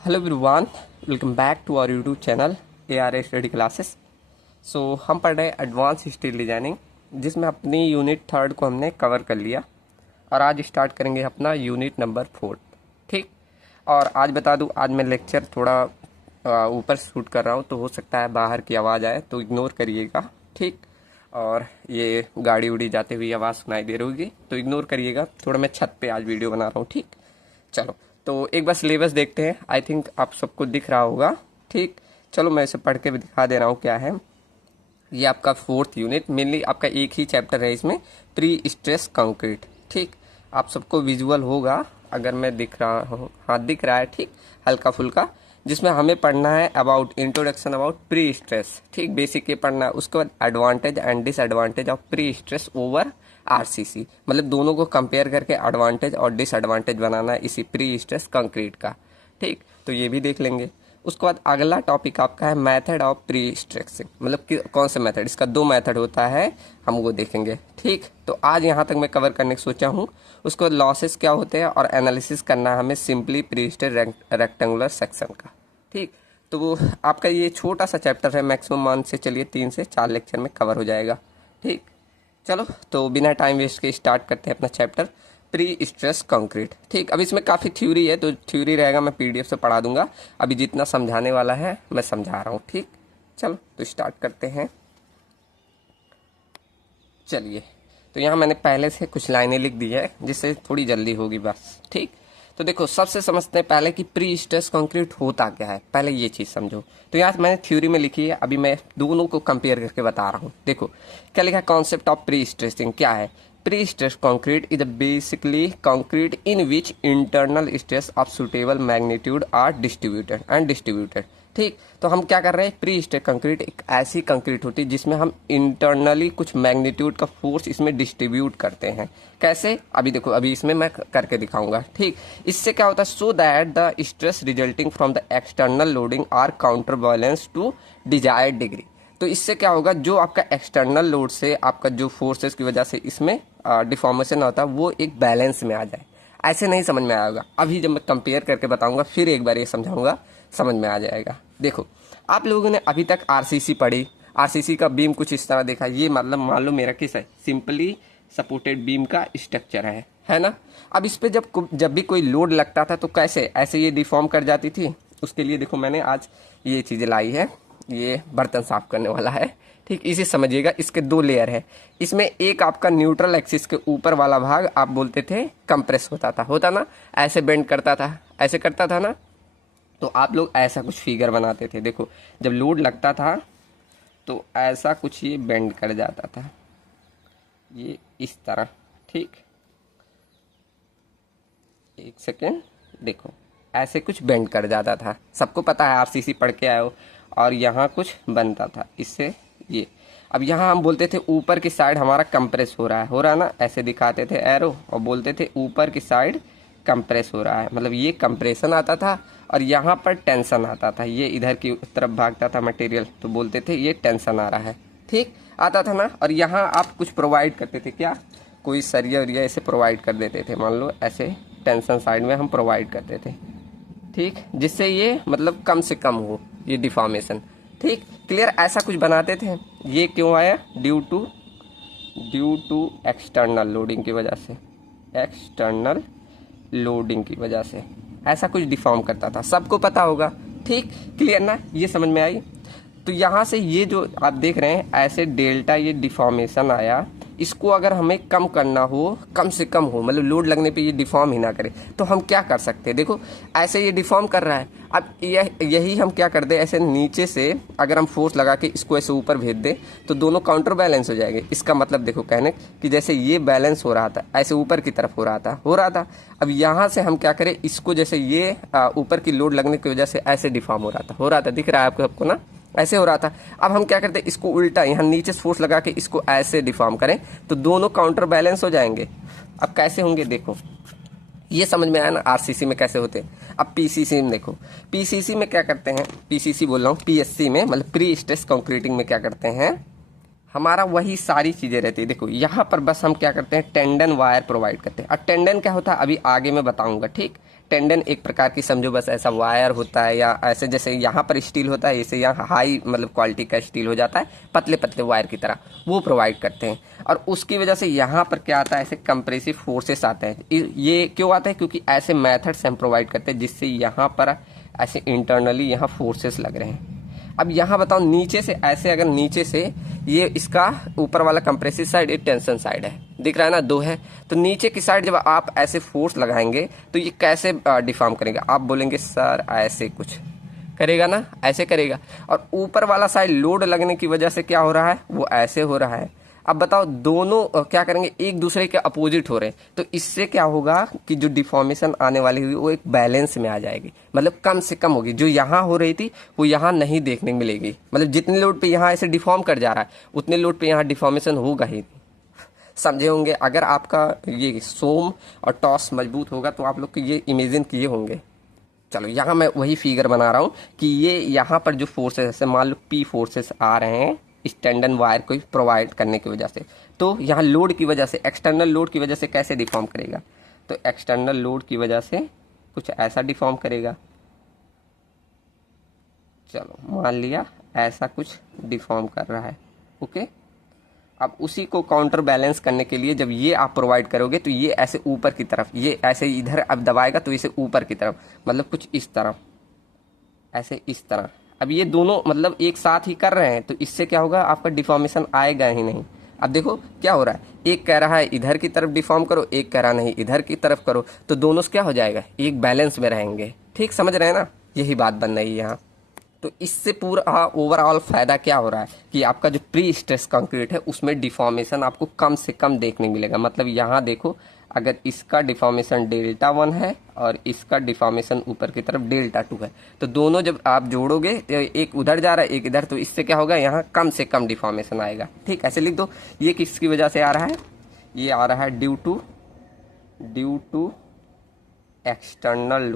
Hello everyone, welcome back to our YouTube channel ARA study classes. So हम पढ़ रहे हैं एडवांस स्टील डिजाइनिंग, जिसमें अपनी यूनिट 3 को हमने कवर कर लिया और आज स्टार्ट करेंगे अपना यूनिट नंबर 4। ठीक। और आज बता दूं, आज मैं लेक्चर थोड़ा ऊपर शूट कर रहा हूं, तो हो सकता है बाहर की आवाज़ आए तो इग्नोर करिएगा। ठीक। और ये गाड़ी उड़ी जाते हुए आवाज़ सुनाई दे रही होगी तो इग्नोर करिएगा। थोड़ा मैं छत पे आज वीडियो बना रहा हूँ। ठीक। चलो, तो एक बार सिलेबस देखते हैं। आई थिंक आप सबको दिख रहा होगा। ठीक। चलो मैं इसे पढ़ के भी दिखा दे रहा हूँ क्या है। ये आपका 4th यूनिट, मेनली आपका एक ही चैप्टर है इसमें, प्री स्ट्रेस कंक्रीट। ठीक। आप सबको विजुअल होगा अगर मैं दिख रहा हूँ। हाँ, दिख रहा है। ठीक, हल्का फुल्का। जिसमें हमें पढ़ना है about introduction about pre stress. ठीक, बेसिक ये पढ़ना है। उसके बाद advantage and disadvantage of pre stress over RCC, मतलब दोनों को कंपेयर करके एडवांटेज और डिसएडवांटेज बनाना है इसी प्री स्ट्रेस कंक्रीट का। ठीक, तो ये भी देख लेंगे। उसके बाद अगला टॉपिक आपका है मेथड ऑफ प्री स्ट्रेसिंग, मतलब कि कौन से मेथड, इसका 2 मेथड होता है, हम वो देखेंगे। ठीक, तो आज यहाँ तक मैं कवर करने की सोचा हूँ। उसके बाद लॉसेस क्या होते हैं और एनालिसिस करना है हमें simply pre stress rectangular section का। ठीक, तो वो आपका ये छोटा सा चैप्टर है, मैक्सिमम मान से चलिए 3 से 4 लेक्चर में कवर हो जाएगा। ठीक, चलो तो बिना टाइम वेस्ट के स्टार्ट करते हैं अपना चैप्टर प्री स्ट्रेस कंक्रीट। ठीक, अब इसमें काफ़ी थ्योरी है, तो थ्योरी रहेगा, मैं PDF से पढ़ा दूंगा। अभी जितना समझाने वाला है मैं समझा रहा हूँ। ठीक, चलो तो स्टार्ट करते हैं। चलिए, तो यहाँ मैंने पहले से कुछ लाइनें लिख दी है जिससे थोड़ी जल्दी होगी बस। ठीक, तो देखो सबसे समझते हैं पहले कि प्री स्ट्रेस कंक्रीट होता क्या है, पहले ये चीज़ समझो। तो यहाँ मैंने थ्योरी में लिखी है, अभी मैं दोनों को कंपेयर करके बता रहा हूँ। देखो क्या लिखा है, कॉन्सेप्ट ऑफ प्री स्ट्रेसिंग क्या है। Pre stress concrete is basically concrete in which internal stress of suitable magnitude are distributed. ठीक, तो हम क्या कर रहे हैं, प्री स्ट्रेस कंक्रीट एक ऐसी कंक्रीट होती है जिसमें हम इंटरनली कुछ मैग्नीट्यूड का फोर्स इसमें डिस्ट्रीब्यूट करते हैं। कैसे, अभी देखो, अभी इसमें मैं करके दिखाऊंगा। ठीक, इससे क्या होता है, so that the stress resulting from the external loading are counter balance to desired degree. तो इससे क्या होगा, जो आपका एक्सटर्नल लोड से आपका जो फोर्सेस की वजह से इसमें डिफॉर्मेशन होता है वो एक बैलेंस में आ जाए। ऐसे नहीं समझ में आएगा, अभी जब मैं कंपेयर करके बताऊंगा फिर एक बार ये समझाऊंगा, समझ में आ जाएगा। देखो, आप लोगों ने अभी तक RCC पढ़ी, RCC का बीम कुछ इस तरह देखा। ये मतलब मान लो मेरा किस है, सिंपली सपोर्टेड बीम का स्ट्रक्चर है ना। अब इस पे जब भी कोई लोड लगता था तो कैसे ऐसे ये डिफॉर्म कर जाती थी। उसके लिए देखो मैंने आज ये चीज़ें लाई है, ये बर्तन साफ करने वाला है। ठीक, इसे समझिएगा। इसके 2 लेयर है। इसमें एक आपका न्यूट्रल एक्सिस के ऊपर वाला भाग आप बोलते थे कंप्रेस होता ना, ऐसे बेंड करता था, ऐसे करता था ना। तो आप लोग ऐसा कुछ फिगर बनाते थे। देखो जब लोड लगता था तो ऐसा कुछ ये बेंड कर जाता था, ये इस तरह। ठीक, एक सेकेंड, देखो ऐसे कुछ बेंड कर जाता था, सबको पता है, RCC पढ़ के आए हो। और यहाँ कुछ बनता था इससे ये। अब यहाँ हम बोलते थे ऊपर की साइड हमारा कंप्रेस हो रहा है ना, ऐसे दिखाते थे एरो और बोलते थे ऊपर की साइड कंप्रेस हो रहा है, मतलब ये कंप्रेशन आता था। और यहाँ पर टेंशन आता था, ये इधर की तरफ भागता था मटेरियल, तो बोलते थे ये टेंशन आ रहा है। ठीक, आता था ना। और यहाँ आप कुछ प्रोवाइड करते थे, क्या, कोई सरिया वरिया ऐसे प्रोवाइड कर देते थे, मान लो ऐसे टेंशन साइड में हम प्रोवाइड करते थे। ठीक, जिससे ये मतलब कम से कम हो ये डिफॉर्मेशन। ठीक, क्लियर, ऐसा कुछ बनाते थे। ये क्यों आया, ड्यू टू एक्सटर्नल लोडिंग की वजह से, एक्सटर्नल लोडिंग की वजह से ऐसा कुछ डिफॉर्म करता था, सबको पता होगा। ठीक, क्लियर ना, ये समझ में आई। तो यहाँ से ये जो आप देख रहे हैं ऐसे डेल्टा ये डिफॉर्मेशन आया, इसको अगर हमें कम करना हो, कम से कम हो, मतलब लोड लगने पे ये डिफॉर्म ही ना करे, तो हम क्या कर सकते हैं। देखो ऐसे ये डिफॉर्म कर रहा है, अब यही हम क्या कर दे, ऐसे नीचे से अगर हम फोर्स लगा के इसको ऐसे ऊपर भेज दें तो दोनों काउंटर बैलेंस हो जाएंगे। इसका मतलब देखो कहने कि जैसे ये बैलेंस हो रहा था, ऐसे ऊपर की तरफ हो रहा था। अब यहाँ से हम क्या करें, इसको जैसे ये ऊपर की लोड लगने की वजह से ऐसे डिफॉर्म हो रहा था, दिख रहा है आपको ना, ऐसे हो रहा था। अब हम क्या करते हैं, इसको उल्टा यहाँ नीचे फोर्स लगा के इसको ऐसे डिफॉर्म करें तो दोनों काउंटर बैलेंस हो जाएंगे। अब कैसे होंगे, देखो ये समझ में आया ना, RCC में कैसे होते हैं। अब PCC में देखो, PCC में क्या करते हैं, PCC बोल रहा हूँ, PSC में मतलब प्री स्ट्रेस कंक्रीटिंग में क्या करते हैं, हमारा वही सारी चीज़ें रहती है। देखो यहाँ पर बस हम क्या करते हैं, टेंडन वायर प्रोवाइड करते हैं। और टेंडन क्या होता है अभी आगे मैं बताऊंगा। ठीक, टेंडन एक प्रकार की समझो बस ऐसा वायर होता है, या ऐसे जैसे यहाँ पर स्टील होता है, ऐसे यहाँ हाई मतलब क्वालिटी का स्टील हो जाता है, पतले पतले वायर की तरह वो प्रोवाइड करते हैं। और उसकी वजह से यहाँ पर क्या आता है, ऐसे कंप्रेसिव फोर्सेस आते हैं। ये क्यों आते हैं, क्योंकि ऐसे मेथड्स हम प्रोवाइड करते हैं जिससे यहाँ पर ऐसे इंटरनली यहाँ फोर्सेस लग रहे हैं। अब यहाँ बताओ नीचे से ऐसे, अगर नीचे से ये इसका ऊपर वाला कंप्रेसिव साइड, ये टेंशन साइड है, दिख रहा है ना, दो है। तो नीचे की साइड जब आप ऐसे फोर्स लगाएंगे तो ये कैसे डिफॉर्म करेगा, आप बोलेंगे सर ऐसे कुछ करेगा ना, ऐसे करेगा। और ऊपर वाला साइड लोड लगने की वजह से क्या हो रहा है, वो ऐसे हो रहा है। अब बताओ दोनों क्या करेंगे, एक दूसरे के अपोजिट हो रहे हैं, तो इससे क्या होगा कि जो डिफॉर्मेशन आने वाली हुई वो एक बैलेंस में आ जाएगी, मतलब कम से कम होगी। जो यहाँ हो रही थी वो यहाँ नहीं देखने मिलेगी, मतलब जितने लोड पे यहाँ ऐसे डिफॉर्म कर जा रहा है उतने लोड पे यहाँ डिफॉर्मेशन होगा ही। समझे होंगे, अगर आपका ये सोम और टॉस मजबूत होगा तो आप लोग ये इमेजिन किए होंगे। चलो यहाँ मैं वही फिगर बना रहा हूँ कि ये यहाँ पर जो फोर्सेस, जैसे मान लो पी फोर्सेस आ रहे हैं इस टेंडन वायर को प्रोवाइड करने की वजह से, तो यहाँ लोड की वजह से, एक्सटर्नल लोड की वजह से कैसे डिफॉर्म करेगा, तो एक्सटर्नल लोड की वजह से कुछ ऐसा डिफॉर्म करेगा। चलो मान लिया ऐसा कुछ डिफॉर्म कर रहा है, ओके। अब उसी को काउंटर बैलेंस करने के लिए जब ये आप प्रोवाइड करोगे तो ये ऐसे ऊपर की तरफ, ये ऐसे इधर अब दबाएगा तो इसे ऊपर की तरफ, मतलब कुछ इस तरफ, ऐसे इस तरह। अब ये दोनों मतलब एक साथ ही कर रहे हैं तो इससे क्या होगा, आपका डिफॉर्मेशन आएगा ही नहीं। अब देखो क्या हो रहा है, एक कह रहा है इधर की तरफ डिफॉर्म करो, एक कह रहा नहीं इधर की तरफ करो, तो दोनों से क्या हो जाएगा, एक बैलेंस में रहेंगे। ठीक समझ रहे हैं ना, यही बात बन रही है यहाँ। तो इससे पूरा ओवरऑल फायदा क्या हो रहा है कि आपका जो प्री स्ट्रेस कंक्रीट है उसमें डिफॉर्मेशन आपको कम से कम देखने मिलेगा। मतलब यहाँ देखो, अगर इसका डिफॉर्मेशन डेल्टा 1 है और इसका डिफॉर्मेशन ऊपर की तरफ डेल्टा 2 है, तो दोनों जब आप जोड़ोगे तो एक उधर जा रहा है एक इधर, तो इससे क्या होगा, यहाँ कम से कम डिफॉर्मेशन आएगा। ठीक, ऐसे लिख दो। ये किसकी वजह से आ रहा है, ये आ रहा है ड्यू टू एक्सटर्नल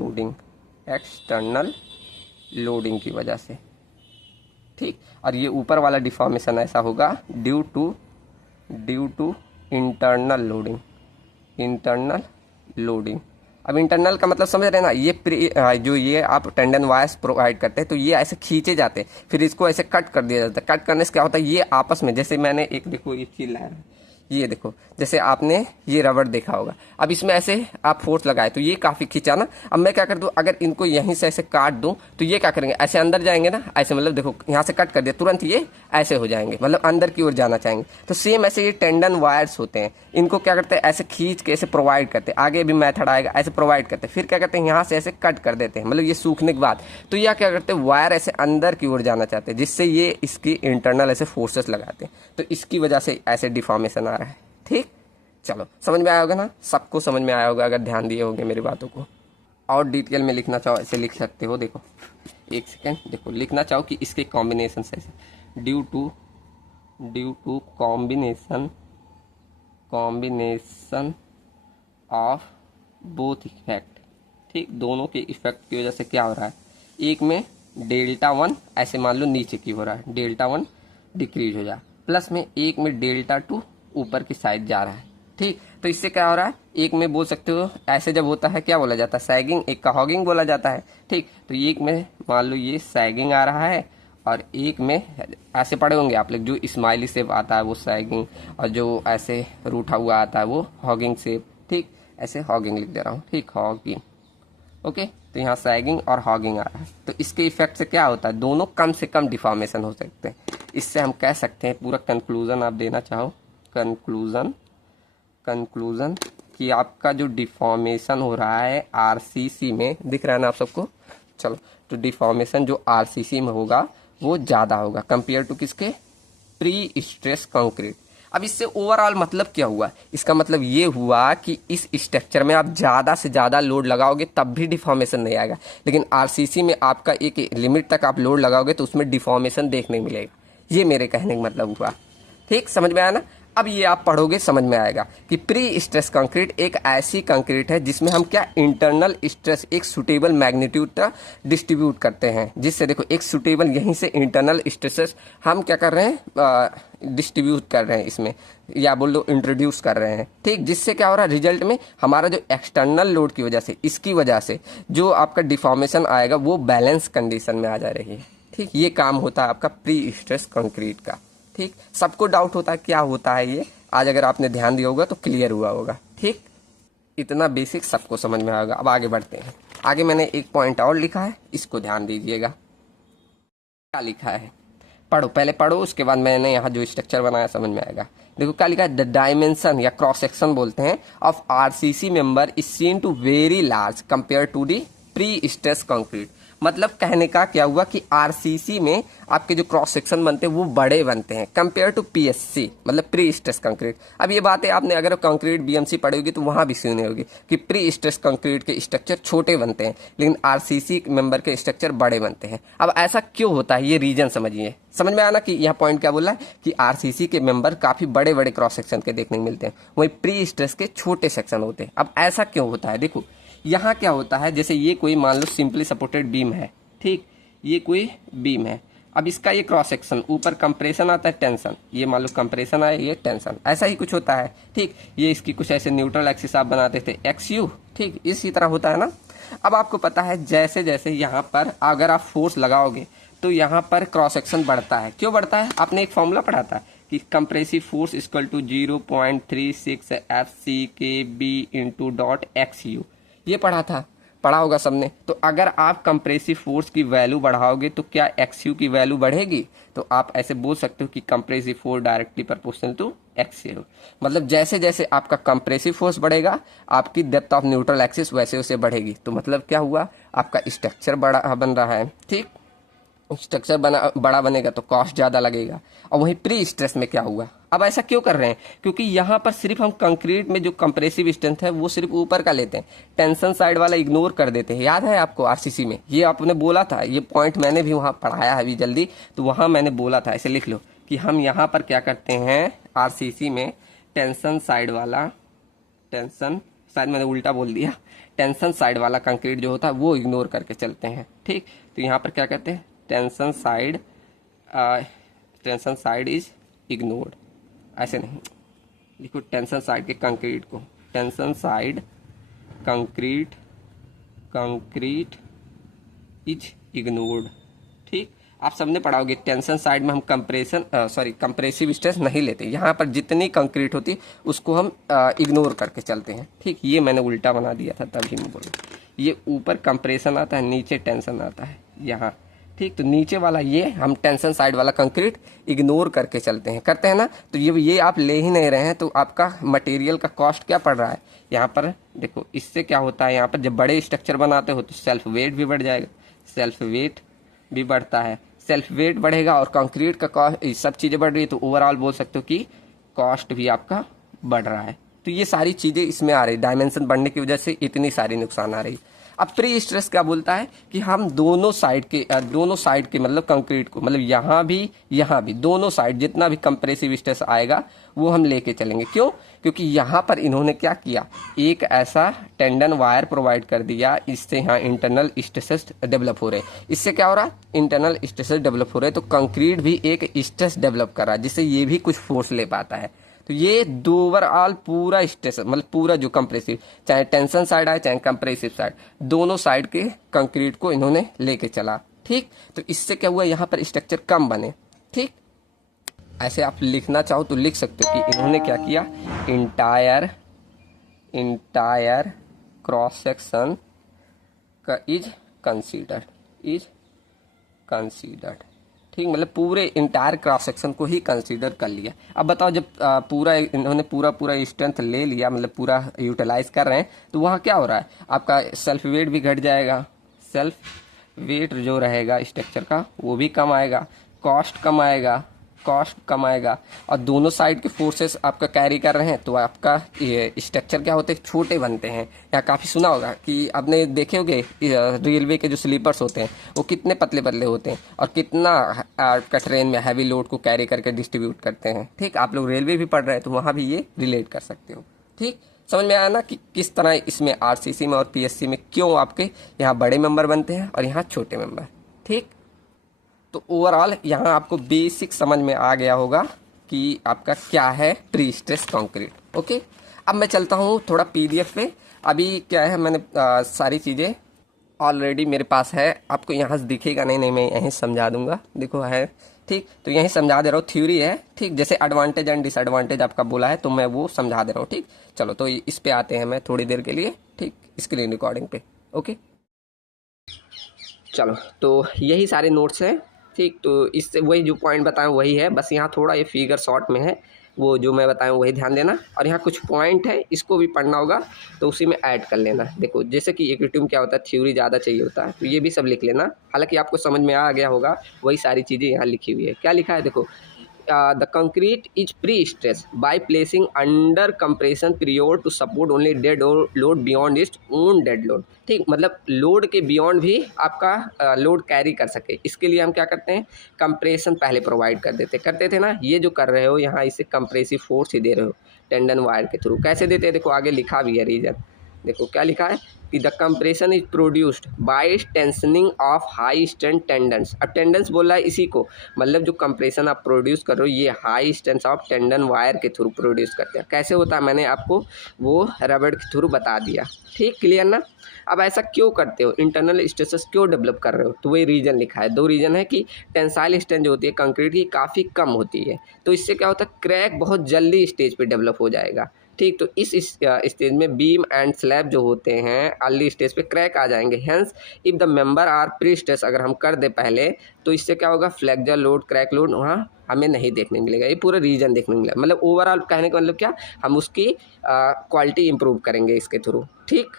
लोडिंग की वजह से। ठीक, और ये ऊपर वाला डिफॉर्मेशन ऐसा होगा ड्यू टू इंटरनल लोडिंग। अब इंटरनल का मतलब समझ रहे हैं ना, ये जो ये आप टेंडन वायर्स प्रोवाइड करते हैं तो ये ऐसे खींचे जाते हैं, फिर इसको ऐसे कट कर दिया जाता है। कट करने से क्या होता है, ये आपस में, जैसे मैंने एक देखो ये चीज लाया है, ये देखो जैसे आपने ये रबड़ देखा होगा, अब इसमें ऐसे आप फोर्स लगाए तो ये काफी खींचा ना। अब मैं क्या कर दूं, अगर इनको यहीं से ऐसे काट दूं तो ये क्या करेंगे, ऐसे अंदर जाएंगे ना, ऐसे मतलब देखो यहाँ से कट कर दिया तुरंत ये ऐसे हो जाएंगे, मतलब अंदर की ओर जाना चाहेंगे। तो सेम ऐसे ये टेंडन वायर्स होते हैं, इनको क्या करते हैं, ऐसे खींच के ऐसे प्रोवाइड करते हैं। आगे भी मेथड आएगा, ऐसे प्रोवाइड करते हैं, फिर क्या करते हैं, यहाँ से ऐसे कट कर देते हैं, मतलब ये सूखने के बाद। तो यह क्या करते हैं, वायर ऐसे अंदर की ओर जाना चाहते हैं, जिससे ये इसकी इंटरनल ऐसे फोर्सेस लगाते हैं, तो इसकी वजह से ऐसे डिफॉर्मेशन आ रहा है। ठीक, चलो समझ में आया होगा ना, सबको समझ में आया होगा अगर ध्यान दिए होंगे मेरी बातों को। और डिटेल में लिखना चाहो ऐसे लिख सकते हो, देखो एक सेकेंड, देखो लिखना चाहो कि इसके कॉम्बिनेशन से ऐसे due to combination of both effect. ठीक, दोनों के इफेक्ट की वजह से क्या हो रहा है, एक में डेल्टा 1 ऐसे मान लो नीचे की हो रहा है, डेल्टा 1 डिक्रीज हो जाए, प्लस में एक में डेल्टा 2 ऊपर की साइड जा रहा है। ठीक, तो इससे क्या हो रहा है, एक में बोल सकते हो ऐसे जब होता है क्या बोला जाता है, सैगिंग, एक का हॉगिंग बोला जाता है। ठीक, तो एक में मान लो ये सैगिंग आ रहा है और एक में ऐसे पढ़े होंगे आप लोग, जो स्माइली शेप आता है वो सैगिंग, और जो ऐसे रूठा हुआ आता है वो हॉगिंग शेप। ठीक, ऐसे हॉगिंग लिख दे रहा हूँ, ठीक, हॉगिंग, ओके। तो यहाँ सैगिंग और हॉगिंग आ रहा है, तो इसके इफेक्ट से क्या होता है, दोनों कम से कम डिफॉर्मेशन हो सकते हैं। इससे हम कह सकते हैं, पूरा कंक्लूजन आप देना चाहो, कंक्लूजन कि आपका जो डिफॉर्मेशन हो रहा है आरसीसी में, दिख रहा है ना आप सबको, चलो, तो डिफॉर्मेशन जो आरसीसी में होगा वो ज़्यादा होगा कंपेयर टू किसके, प्री स्ट्रेस कंक्रीट। अब इससे ओवरऑल मतलब क्या हुआ, इसका मतलब ये हुआ कि इस स्ट्रक्चर में आप ज़्यादा से ज़्यादा लोड लगाओगे तब भी डिफॉर्मेशन नहीं आएगा, लेकिन आरसीसी में आपका एक लिमिट तक आप लोड लगाओगे तो उसमें डिफॉर्मेशन देखने मिलेगा। ये मेरे कहने का मतलब हुआ। ठीक, समझ में आया ना। अब ये आप पढ़ोगे समझ में आएगा कि प्री स्ट्रेस कंक्रीट एक ऐसी कंक्रीट है जिसमें हम क्या इंटरनल स्ट्रेस एक सुटेबल मैग्नीट्यूड तक डिस्ट्रीब्यूट करते हैं, जिससे देखो एक सुटेबल यहीं से इंटरनल स्ट्रेसेस हम क्या कर रहे हैं, डिस्ट्रीब्यूट कर रहे हैं इसमें, या बोल लो इंट्रोड्यूस कर रहे हैं। ठीक, जिससे क्या हो रहा है, रिजल्ट में हमारा जो एक्सटर्नल लोड की वजह से, इसकी वजह से जो आपका डिफॉर्मेशन आएगा वो बैलेंस कंडीशन में आ जा रही है। ठीक, ये काम होता है आपका प्री स्ट्रेस कंक्रीट का। ठीक, सबको डाउट होता है क्या होता है ये, आज अगर आपने ध्यान दिया होगा तो क्लियर हुआ होगा। ठीक, इतना बेसिक सबको समझ में आएगा। अब आगे बढ़ते हैं। आगे मैंने एक पॉइंट और लिखा है, इसको ध्यान दीजिएगा। क्या लिखा है पढ़ो, पहले पढ़ो, उसके बाद मैंने यहाँ जो स्ट्रक्चर बनाया समझ में आएगा। देखो क्या लिखा है, द डायमेंशन या क्रॉस सेक्शन बोलते हैं of RCC member is seen to very large compare to the pre stress concrete. मतलब कहने का क्या हुआ कि आरसीसी में आपके जो क्रॉस सेक्शन बनते हैं वो बड़े बनते हैं कंपेयर टू पीएससी, मतलब प्री स्ट्रेस कंक्रीट। अब ये बातें आपने अगर कंक्रीट बीएमसी पढ़ी होगी तो वहां भी सुनी होगी कि प्री स्ट्रेस कंक्रीट के स्ट्रक्चर छोटे बनते हैं लेकिन आरसीसी मेंबर के स्ट्रक्चर बड़े बनते हैं। अब ऐसा क्यों होता है, ये रीजन समझिए। समझ में आना कि यहाँ पॉइंट क्या बोला है कि आरसीसी के मेंबर काफी बड़े बड़े क्रॉस सेक्शन के देखने को मिलते हैं, वहीं प्री स्ट्रेस के छोटे सेक्शन होते हैं। अब ऐसा क्यों होता है, देखो यहाँ क्या होता है, जैसे ये कोई मान लो सिंपली सपोर्टेड बीम है। ठीक, ये कोई बीम है। अब इसका ये क्रॉस सेक्शन, ऊपर कंप्रेशन आता है, टेंशन, ये मान लो कंप्रेशन आया, ये टेंशन, ऐसा ही कुछ होता है। ठीक, ये इसकी कुछ ऐसे न्यूट्रल एक्सिस आप बनाते थे XU। ठीक, इसी तरह होता है ना। अब आपको पता है जैसे जैसे यहाँ पर अगर आप फोर्स लगाओगे तो यहाँ पर क्रॉस सेक्शन बढ़ता है। क्यों बढ़ता है, आपने एक फॉर्मूला पढ़ा था कि compressive force equal to 0.36 FCKB into dot XU, ये पढ़ा होगा सबने। तो अगर आप कंप्रेसिव फोर्स की वैल्यू बढ़ाओगे तो क्या XU की वैल्यू बढ़ेगी, तो आप ऐसे बोल सकते हो कि compressive force directly proportional to XU। मतलब जैसे जैसे आपका कंप्रेसिव फोर्स बढ़ेगा आपकी डेप्थ ऑफ न्यूट्रल एक्सिस वैसे वैसे बढ़ेगी। तो मतलब क्या हुआ, आपका स्ट्रक्चर बड़ा बन रहा है। ठीक, स्ट्रक्चर बड़ा बनेगा तो कॉस्ट ज्यादा लगेगा। और वहीं प्री स्ट्रेस में क्या हुआ, अब ऐसा क्यों कर रहे हैं, क्योंकि यहाँ पर सिर्फ हम कंक्रीट में जो कंप्रेसिव स्ट्रेंथ है वो सिर्फ ऊपर का लेते हैं, टेंशन साइड वाला इग्नोर कर देते हैं। याद है आपको आरसीसी में ये आपने बोला था, ये पॉइंट मैंने भी वहां पढ़ाया है अभी जल्दी, तो वहां मैंने बोला था, ऐसे लिख लो कि हम यहाँ पर क्या करते हैं आरसीसी में, टेंशन साइड वाला, टेंशन शायद मैंने उल्टा बोल दिया, टेंशन साइड वाला कंक्रीट जो होता है वो इग्नोर करके चलते हैं। ठीक, तो यहाँ पर क्या कहते हैं, टेंशन साइड इज इग्नोर्ड, ऐसे नहीं लिखो, टेंशन साइड के कंक्रीट को, tension side concrete is ignored. ठीक, आप सबने पढ़ाओगे टेंशन साइड में हम कंप्रेसिव स्ट्रेस नहीं लेते, यहाँ पर जितनी कंक्रीट होती उसको हम इग्नोर करके चलते हैं। ठीक, ये मैंने उल्टा बना दिया था तभी मैं बोलूँ, ये ऊपर कंप्रेशन आता है, नीचे टेंशन आता है यहाँ। ठीक, तो नीचे वाला ये हम टेंशन साइड वाला कंक्रीट इग्नोर करके चलते हैं, करते हैं ना। तो ये आप ले ही नहीं रहे हैं तो आपका मटेरियल का कॉस्ट क्या पड़ रहा है यहाँ पर। देखो इससे क्या होता है, यहाँ पर जब बड़े स्ट्रक्चर बनाते हो तो सेल्फ वेट भी बढ़ जाएगा, सेल्फ वेट भी बढ़ता है, सेल्फ वेट बढ़ेगा और कंक्रीट का कॉस्ट, सब चीज़ें बढ़ रही है तो ओवरऑल बोल सकते हो कि कॉस्ट भी आपका बढ़ रहा है। तो ये सारी चीज़ें इसमें आ रही, डायमेंशन बढ़ने की वजह से इतनी सारी नुकसान आ रही। अब प्री स्ट्रेस क्या बोलता है कि हम दोनों साइड के मतलब कंक्रीट को, मतलब यहाँ भी दोनों साइड जितना भी कंप्रेसिव स्ट्रेस आएगा वो हम लेके चलेंगे। क्यों, क्योंकि यहाँ पर इन्होंने क्या किया, एक ऐसा टेंडन वायर प्रोवाइड कर दिया, इससे यहाँ इंटरनल स्ट्रेसेस डेवलप हो रहे हैं। इससे क्या हो रहा है, इंटरनल स्ट्रेसेस डेवलप हो रहे हैं, तो कंक्रीट भी एक स्ट्रेस डेवलप कर रहा है जिससे ये भी कुछ फोर्स ले पाता है। तो ये ओवरऑल पूरा स्ट्रेस, मतलब पूरा जो कंप्रेसिव, चाहे टेंशन साइड आए चाहे कंप्रेसिव साइड, दोनों साइड के कंक्रीट को इन्होंने लेके चला। ठीक, तो इससे क्या हुआ, यहाँ पर स्ट्रक्चर कम बने। ठीक, ऐसे आप लिखना चाहो तो लिख सकते हो कि इन्होंने क्या किया, इंटायर क्रॉस सेक्शन का इज कंसीडर्ड। ठीक, मतलब पूरे इंटायर क्रॉस सेक्शन को ही कंसीडर कर लिया। अब बताओ जब इन्होंने पूरा स्ट्रेंथ ले लिया, मतलब पूरा यूटिलाइज कर रहे हैं, तो वहाँ क्या हो रहा है, आपका सेल्फ वेट भी घट जाएगा, सेल्फ वेट जो रहेगा स्ट्रक्चर का वो भी कम आएगा, कॉस्ट कम आएगा। कॉस्ट कम आएगा और दोनों साइड के फोर्सेस आपका कैरी कर रहे हैं तो आपका ये स्ट्रक्चर क्या होते हैं, छोटे बनते हैं। या काफ़ी सुना होगा कि आपने देखे होंगे रेलवे के जो स्लीपर्स होते हैं वो कितने पतले पतले होते हैं और कितना आपका ट्रेन में हैवी लोड को कैरी करके डिस्ट्रीब्यूट करते हैं। ठीक, आप लोग रेलवे भी पढ़ रहे हैं तो वहाँ भी ये रिलेट कर सकते हो। ठीक, समझ में आया ना कि किस तरह इसमें आरसीसी में और पीएससी में क्यों आपके यहाँ बड़े मेंबर बनते हैं और यहाँ छोटे मेंबर। ठीक, तो ओवरऑल यहाँ आपको बेसिक समझ में आ गया होगा कि आपका क्या है प्री स्ट्रेस कंक्रीट। ओके, अब मैं चलता हूँ थोड़ा पीडीएफ पे। अभी क्या है, मैंने सारी चीज़ें ऑलरेडी मेरे पास है। आपको यहाँ से दिखेगा नहीं, मैं यहीं समझा दूंगा। देखो है, ठीक, तो यहीं समझा दे रहा हूँ, थ्योरी है। ठीक, जैसे एडवांटेज एंड डिसएडवांटेज आपका बोला है तो मैं वो समझा दे रहा हूँ। ठीक, चलो तो इस पे आते हैं मैं थोड़ी देर के लिए। ठीक, स्क्रीन रिकॉर्डिंग पे। ओके, चलो तो यही सारे नोट्स हैं। ठीक, तो इससे वही जो पॉइंट बताएं वही है, बस यहाँ थोड़ा ये फिगर शॉर्ट में है, वो जो मैं बताऊँ वही ध्यान देना। और यहाँ कुछ पॉइंट है, इसको भी पढ़ना होगा तो उसी में ऐड कर लेना। देखो जैसे कि इक्विटी में क्या होता है, थ्योरी ज़्यादा चाहिए होता है तो ये भी सब लिख लेना। हालांकि आपको समझ में आ गया होगा, वही सारी चीज़ें यहाँ लिखी हुई है। क्या लिखा है देखो, the concrete is pre-stressed by placing under compression period to support only dead load beyond its own dead load। ठीक, मतलब लोड के बियॉन्ड भी आपका लोड कैरी कर सके, इसके लिए हम क्या करते हैं, कंप्रेशन पहले प्रोवाइड करते थे ना। ये जो कर रहे हो यहाँ, इसे कंप्रेसिव फोर्स ही दे रहे हो टेंडन वायर के थ्रू। कैसे देते हैं देखो, आगे लिखा भी है रीजन। देखो क्या लिखा है कि the compression is produced by tensioning of high strength tendons. अब टेंडन्स बोला है इसी को, मतलब जो कंप्रेशन आप प्रोड्यूस कर रहे हो ये high strength of tendon wire के थ्रू प्रोड्यूस करते हैं। कैसे होता है मैंने आपको वो रबड़ के थ्रू बता दिया। ठीक, क्लियर ना। अब ऐसा क्यों करते हो, इंटरनल स्ट्रेसेस क्यों डेवलप कर रहे हो, तो वही रीज़न लिखा है। दो रीज़न है कि टेंसाइल स्ट्रेंथ जो होती है कंक्रीट की काफ़ी कम होती है, तो इससे क्या होता है, क्रैक बहुत जल्दी स्टेज पे डेवलप हो जाएगा। ठीक, तो इस स्टेज में बीम एंड स्लैब जो होते हैं अर्ली स्टेज पे क्रैक आ जाएंगे। Hence if the member are pre stress, अगर हम कर दे पहले तो इससे क्या होगा, फ्लेक्जर लोड क्रैक लोड वहाँ हमें नहीं देखने मिलेगा। ये पूरा रीजन देखने मिलेगा, मतलब ओवरऑल कहने का मतलब क्या, हम उसकी क्वालिटी इंप्रूव करेंगे इसके थ्रू। ठीक,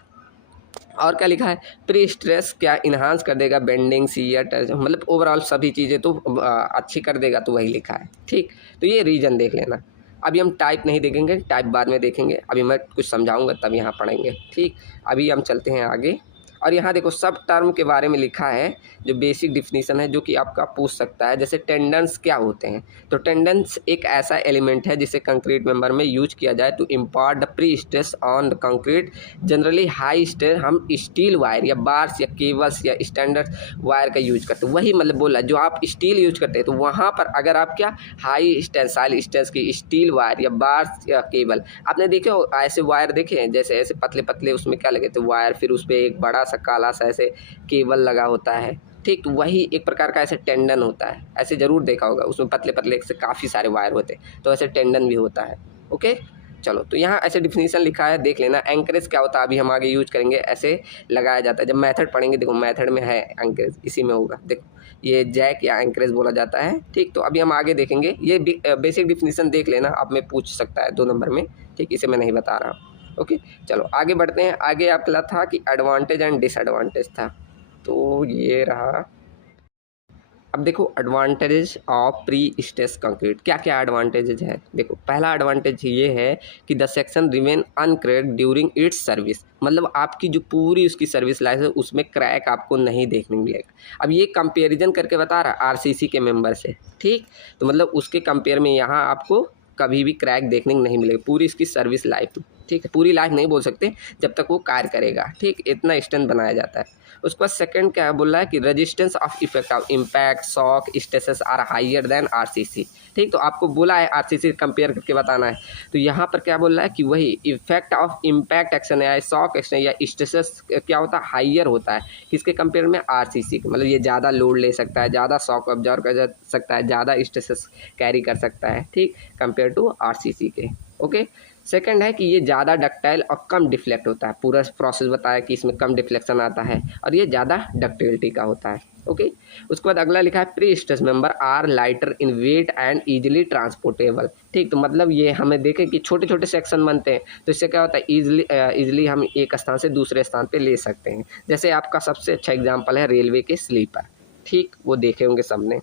और क्या लिखा है, प्री स्ट्रेस क्या इन्हांस कर देगा बेंडिंग सीयर, मतलब ओवरऑल सभी चीज़ें तो अच्छी कर देगा, तो वही लिखा है। ठीक, तो ये रीजन देख लेना। अभी हम टाइप नहीं देखेंगे, टाइप बाद में देखेंगे, अभी मैं कुछ समझाऊंगा तब यहाँ पढ़ेंगे। ठीक, अभी हम चलते हैं आगे। और यहाँ देखो सब टर्म के बारे में लिखा है, जो बेसिक डिफिनीशन है जो कि आपका पूछ सकता है। जैसे टेंडेंस क्या होते हैं, तो टेंडेंस एक ऐसा एलिमेंट है जिसे कंक्रीट मेंबर में यूज किया जाए to impart the pre stress on the concrete. Generally high stress हम स्टील वायर या बार्स या केबल्स या स्टैंडर्ड वायर का यूज करते हैं। वही मतलब बोला, जो आप स्टील यूज करते हैं तो वहाँ पर अगर आप क्या हाई टेंसाइल स्ट्रेस की स्टील वायर या बार्स या केबल, आपने देखे हो ऐसे वायर देखे हैं, जैसे ऐसे पतले पतले उसमें क्या लगे थे वायर, फिर उस पर एक बड़ा सा काला सा ऐसे केबल लगा होता है। ठीक, तो वही एक प्रकार का ऐसे टेंडन होता है, ऐसे जरूर देखा होगा, उसमें पतले पतले से काफ़ी सारे वायर होते हैं, तो ऐसे टेंडन भी होता है। ओके, चलो तो यहाँ ऐसे डिफिनीशन लिखा है, देख लेना। एंकरेज क्या होता है अभी हम आगे यूज करेंगे, ऐसे लगाया जाता है। जब मेथड पढ़ेंगे देखो मेथड में है एंकरेज, इसी में होगा। देखो ये जैक या एंकरेज बोला जाता है। ठीक, तो अभी हम आगे देखेंगे, ये बेसिक डिफिनीशन देख लेना, अब में पूछ सकता है 2 नंबर में। ठीक, इसे मैं नहीं बता रहा हूँ। ओके, चलो आगे बढ़ते हैं। आगे आपका था कि एडवांटेज एंड डिसएडवांटेज था, तो ये रहा। अब देखो advantages of pre stress concrete, क्या क्या एडवांटेजेस है। देखो पहला एडवांटेज ये है कि the section remain uncracked during its service, मतलब आपकी जो पूरी उसकी सर्विस लाइफ है उसमें क्रैक आपको नहीं देखने मिलेगा। अब ये कंपेरिजन करके बता रहा आरसीसी के मेंबर से। ठीक, तो मतलब उसके कंपेयर में यहाँ आपको कभी भी क्रैक देखने को नहीं मिलेगा पूरी इसकी सर्विस लाइफ में। ठीक है, पूरी लाइफ नहीं बोल सकते, जब तक वो कार्य करेगा। ठीक, इतना स्ट्रेंथ बनाया जाता है। उसके बाद सेकंड क्या बोल रहा है कि resistance of effect of impact shock stresses are higher than RCC. ठीक, तो आपको बोला है आरसीसी कंपेयर करके बताना है, तो यहाँ पर क्या बोल रहा है कि वही इफेक्ट ऑफ इम्पैक्ट एक्शन या शॉक एक्शन या स्ट्रेसेस क्या होता है, हायर होता है किसके कंपेयर में, आरसीसी के। मतलब ये ज़्यादा लोड ले सकता है, ज़्यादा शॉक ऑब्जर्व कर सकता है, ज़्यादा स्ट्रेसेस कैरी कर सकता है। ठीक, कंपेयर टू आरसीसी के। ओके, सेकंड है कि ये ज़्यादा डक्टाइल और कम डिफ्लेक्ट होता है, पूरा प्रोसेस बताया कि इसमें कम डिफ्लेक्शन आता है और ये ज़्यादा डक्टिलिटी का होता है। ओके, उसके बाद अगला लिखा है pre stress member are lighter in weight and easily transportable. ठीक, तो मतलब ये हमें देखें कि छोटे छोटे सेक्शन बनते हैं, तो इससे क्या होता है ईजिली हम एक स्थान से दूसरे स्थान पर ले सकते हैं। जैसे आपका सबसे अच्छा एग्जाम्पल है रेलवे के स्लीपर। ठीक, वो देखे होंगे सबने।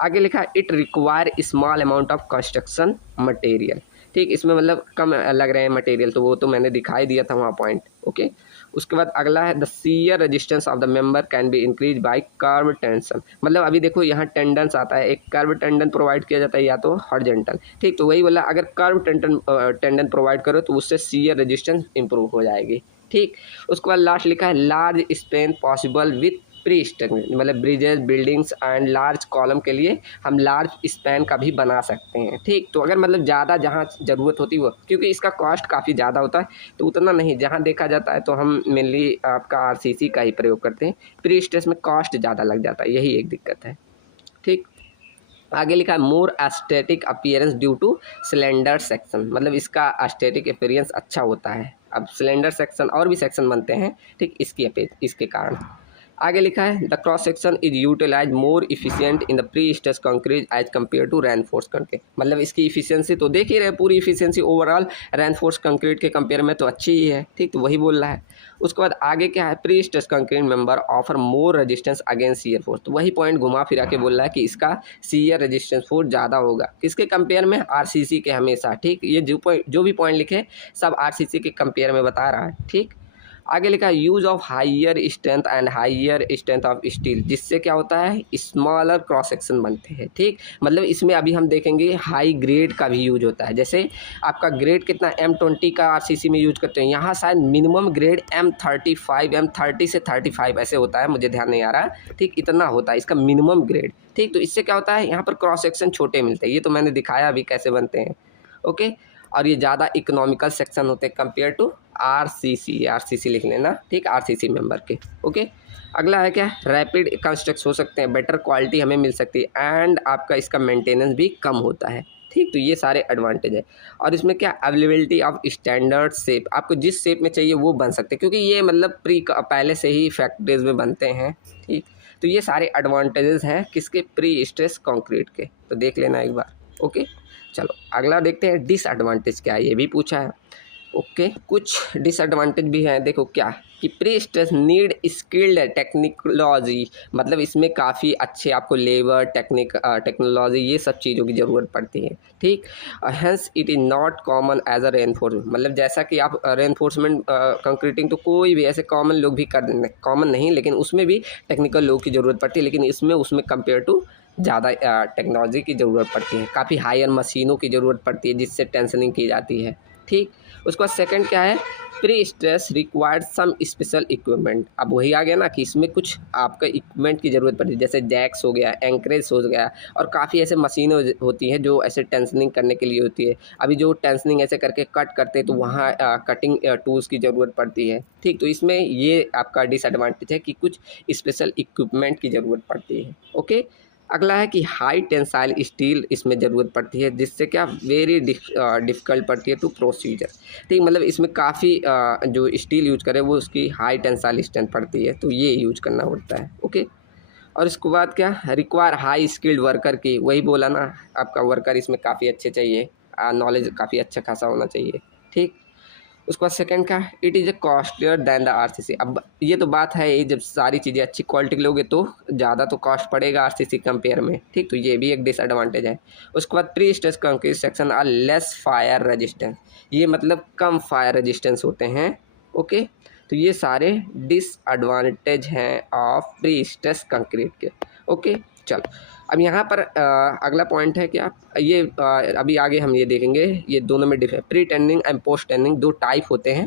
आगे लिखा it require small amount of construction material. ठीक, इसमें मतलब कम लग रहे हैं मटेरियल, तो वो तो मैंने दिखाई दिया था वहाँ पॉइंट। ओके, उसके बाद अगला है the shear resistance of the member can be increase by curve tension. मतलब अभी देखो यहाँ टेंडेंस आता है, एक कर्व टेंडन प्रोवाइड किया जाता है या तो हॉरिजॉन्टल। ठीक, तो वही बोला अगर कर्व टेंडन प्रोवाइड करो तो उससे शियर रेजिस्टेंस इंप्रूव हो जाएगी। ठीक, उसके बाद लास्ट लिखा है large span possible with pre structure, मतलब bridges buildings and large column के लिए हम लार्ज स्पैन का भी बना सकते हैं। ठीक, तो अगर मतलब ज़्यादा जहाँ ज़रूरत होती है वो, क्योंकि इसका कॉस्ट काफ़ी ज़्यादा होता है तो उतना नहीं, जहाँ देखा जाता है तो हम मेनली आपका आरसीसी का ही प्रयोग करते हैं। प्री स्ट्रेस में कॉस्ट ज़्यादा लग जाता है, यही एक दिक्कत है। ठीक, आगे लिखा है मोर aesthetic appearance due two cylinder section, मतलब इसका एस्थेटिक अपीयरेंस अच्छा होता है। अब सिलेंडर सेक्शन और भी सेक्शन बनते हैं, ठीक, इसके कारण। आगे लिखा है the cross section is utilize more efficient in the pre stress concrete as compare to reinforce concrete. मतलब इसकी इफिशियंसी तो देख ही रहे, पूरी इफिशियंसी ओवरऑल रेनफोर्स कंक्रीट के कंपेयर में तो अच्छी ही है। ठीक, तो वही बोल रहा है। उसके बाद आगे क्या है pre stress concrete member offer more resistance against shear force, तो वही पॉइंट घुमा फिरा के बोल रहा है कि इसका शियर रेजिस्टेंस फोर्स ज़्यादा होगा किसके कंपेयर में, आरसीसी के हमेशा। ठीक, ये जो भी पॉइंट लिखे सब आरसीसी के कंपेयर में बता रहा है। ठीक, आगे लिखा है use of higher strength and higher strength of steel, जिससे क्या होता है स्मॉलर क्रॉस सेक्शन बनते हैं। ठीक, मतलब इसमें अभी हम देखेंगे हाई ग्रेड का भी यूज होता है। जैसे आपका ग्रेड कितना M20 का आरसीसी में यूज करते हैं, यहाँ शायद मिनिमम ग्रेड M30 से 35 ऐसे होता है, मुझे ध्यान नहीं आ रहा है। ठीक, इतना होता है इसका मिनिमम ग्रेड। ठीक, तो इससे क्या होता है यहाँ पर क्रॉस सेक्शन छोटे मिलते हैं, ये तो मैंने दिखाया अभी कैसे बनते हैं। ओके, और ये ज़्यादा इकोनॉमिकल सेक्शन होते हैं कंपेयर टू आरसीसी लिख लेना। ठीक, आरसीसी मेंबर के। ओके, अगला है क्या रैपिड कंस्ट्रक्ट हो सकते हैं, बेटर क्वालिटी हमें मिल सकती है एंड आपका इसका मेंटेनेंस भी कम होता है। ठीक, तो ये सारे एडवांटेज है। और इसमें क्या अवेलेबिलिटी ऑफ स्टैंडर्ड शेप, आपको जिस शेप में चाहिए वो बन सकते हैं, क्योंकि ये मतलब पहले से ही फैक्ट्रीज में बनते हैं। ठीक, तो ये सारे एडवांटेजेस हैं किसके, प्री स्ट्रेस कंक्रीट के, तो देख लेना एक बार। ओके, चलो अगला देखते हैं डिसएडवांटेज क्या है, ये भी पूछा है। ओके, कुछ डिसएडवांटेज भी हैं। देखो क्या कि प्री स्ट्रेस नीड स्किल्ड टेक्निकोलॉजी, मतलब इसमें काफ़ी अच्छे आपको लेबर टेक्नोलॉजी ये सब चीज़ों की ज़रूरत पड़ती है। ठीक, hence it is not common as a reinforcement, मतलब जैसा कि आप रेनफोर्समेंट कंक्रीटिंग तो कोई भी ऐसे कॉमन लोग भी कर, कॉमन नहीं लेकिन उसमें भी टेक्निकल लोग की ज़रूरत पड़ती है, लेकिन इसमें उसमें कंपेयर टू ज़्यादा टेक्नोलॉजी की ज़रूरत पड़ती है, काफ़ी हायर मशीनों की ज़रूरत पड़ती है जिससे टेंशनिंग की जाती है। ठीक, उसके बाद सेकंड क्या है pre stress required some special equipment. अब वही आ गया ना कि इसमें कुछ आपका इक्विपमेंट की ज़रूरत पड़ती है, जैसे जैक्स हो गया, एंकरेज हो गया, और काफ़ी ऐसे मशीनें होती हैं जो ऐसे टेंशनिंग करने के लिए होती है। अभी जो टेंशनिंग ऐसे करके कट करते हैं तो वहाँ कटिंग टूल्स की ज़रूरत पड़ती है। ठीक, तो इसमें ये आपका डिसएडवांटेज है कि कुछ स्पेशल इक्विपमेंट की ज़रूरत पड़ती है। ओके, अगला है कि हाई टेंसाइल स्टील इसमें ज़रूरत पड़ती है, जिससे क्या वेरी डिफ़िकल्ट पड़ती है टू प्रोसीजर। ठीक, मतलब इसमें काफ़ी जो स्टील यूज करे वो उसकी हाई टेंसाइल स्ट्रेंथ पड़ती है, तो ये यूज करना पड़ता है। ओके, और इसके बाद क्या रिक्वायर हाई स्किल्ड वर्कर की, वही बोला ना आपका वर्कर इसमें काफ़ी अच्छे चाहिए, नॉलेज काफ़ी अच्छा खासा होना चाहिए। ठीक, उसके बाद सेकंड का it is a costlier than the RCC. अब ये तो बात है ये, जब सारी चीज़ें अच्छी क्वालिटी की लोगे तो ज़्यादा तो कॉस्ट पड़ेगा आरसीसी कंपेयर में। ठीक, तो ये भी एक डिसएडवांटेज है। उसके बाद pre stress concrete section are less fire resistance, ये मतलब कम फायर रेजिस्टेंस होते हैं। ओके, तो ये सारे डिसएडवांटेज हैं ऑफ प्री स्ट्रेस कंक्रीट के। ओके, चलो अब यहाँ पर अगला पॉइंट है कि आप ये अभी आगे हम ये देखेंगे, ये दोनों में difference pre tending and post tending दो टाइप होते हैं,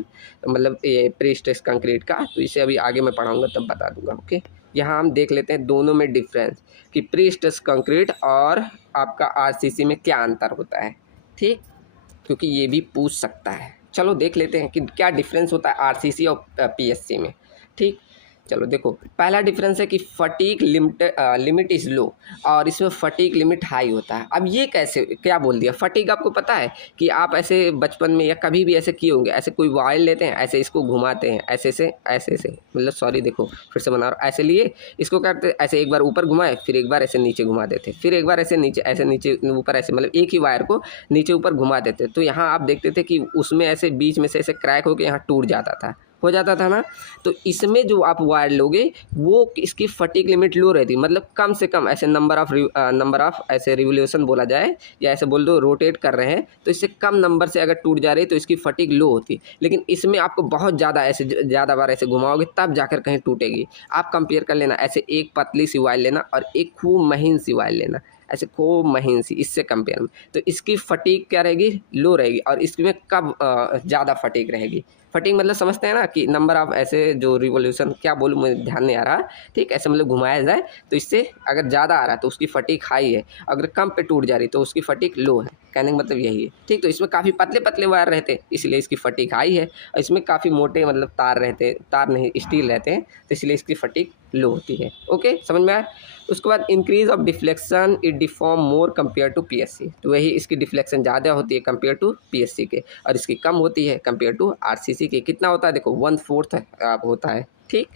मतलब ये प्री स्ट्रेस कंक्रीट का, तो इसे अभी आगे मैं पढ़ाऊँगा तब बता दूंगा। ओके, यहाँ हम देख लेते हैं दोनों में डिफरेंस कि प्री स्ट्रेस कंक्रीट और आपका आरसीसी में क्या अंतर होता है। ठीक, क्योंकि ये भी पूछ सकता है। चलो देख लेते हैं कि क्या डिफरेंस होता है आरसीसी और पीएससी में। ठीक, चलो देखो पहला डिफरेंस है कि फटीक लिमिट इज़ लो और इसमें फटीक लिमिट हाई होता है। अब ये कैसे क्या बोल दिया, फटीक आपको पता है कि आप ऐसे बचपन में या कभी भी ऐसे किए होंगे, ऐसे कोई वायर लेते हैं, ऐसे इसको घुमाते हैं, ऐसे से मतलब सॉरी देखो फिर से बना रहा हूँ, ऐसे लिए इसको करते ऐसे एक बार ऊपर घुमाए, फिर एक बार ऐसे नीचे घुमा देते, फिर एक बार ऐसे नीचे ऊपर, ऐसे मतलब एक ही वायर को नीचे ऊपर घुमा देते। तो यहाँ आप देखते थे कि उसमें ऐसे बीच में से ऐसे क्रैक होकर यहाँ टूट जाता था, हो जाता था ना। तो इसमें जो आप वायर लोगे वो इसकी फटीक लिमिट लो रहती, मतलब कम से कम ऐसे नंबर ऑफ ऐसे रिवोल्यूशन बोला जाए या ऐसे बोल दो रोटेट कर रहे हैं, तो इससे कम नंबर से अगर टूट जा रही है तो इसकी फटीक लो होती। लेकिन इसमें आपको बहुत ज़्यादा ऐसे ज़्यादा बार ऐसे घुमाओगे तब जाकर कहीं टूटेगी। आप कंपेयर कर लेना, ऐसे एक पतली सी वायर लेना और एक खूब महीन सी वायर लेना, ऐसे खूब महीन सी, इससे कंपेयर में तो इसकी फटीक क्या रहेगी, लो रहेगी। और इसमें कब ज़्यादा फटीक रहेगी, फटीक मतलब समझते हैं ना कि नंबर ऑफ ऐसे जो रिवोल्यूशन, क्या बोलूँ मुझे ध्यान नहीं आ रहा, ठीक, ऐसे मतलब घुमाया जाए तो इससे अगर ज़्यादा आ रहा है तो उसकी फटीक हाई है, अगर कम पे टूट जा रही तो उसकी फटीक लो है। कहने का मतलब यही है, ठीक। तो इसमें काफ़ी पतले पतले वायर रहते हैं इसलिए इसकी फटीक हाई है, और इसमें काफ़ी मोटे मतलब तार रहते हैं, तार नहीं स्टील रहते हैं, तो इसलिए इसकी फटीक लो होती है। ओके, समझ में आया। उसके बाद increase of deflection it deform more compare to PSC, तो वही इसकी डिफ्लेक्शन ज़्यादा होती है कंपेयर टू पीएससी के, और इसकी कम होती है कंपेयर टू आरसीसी के। कितना होता है देखो, 1/4 होता है, ठीक।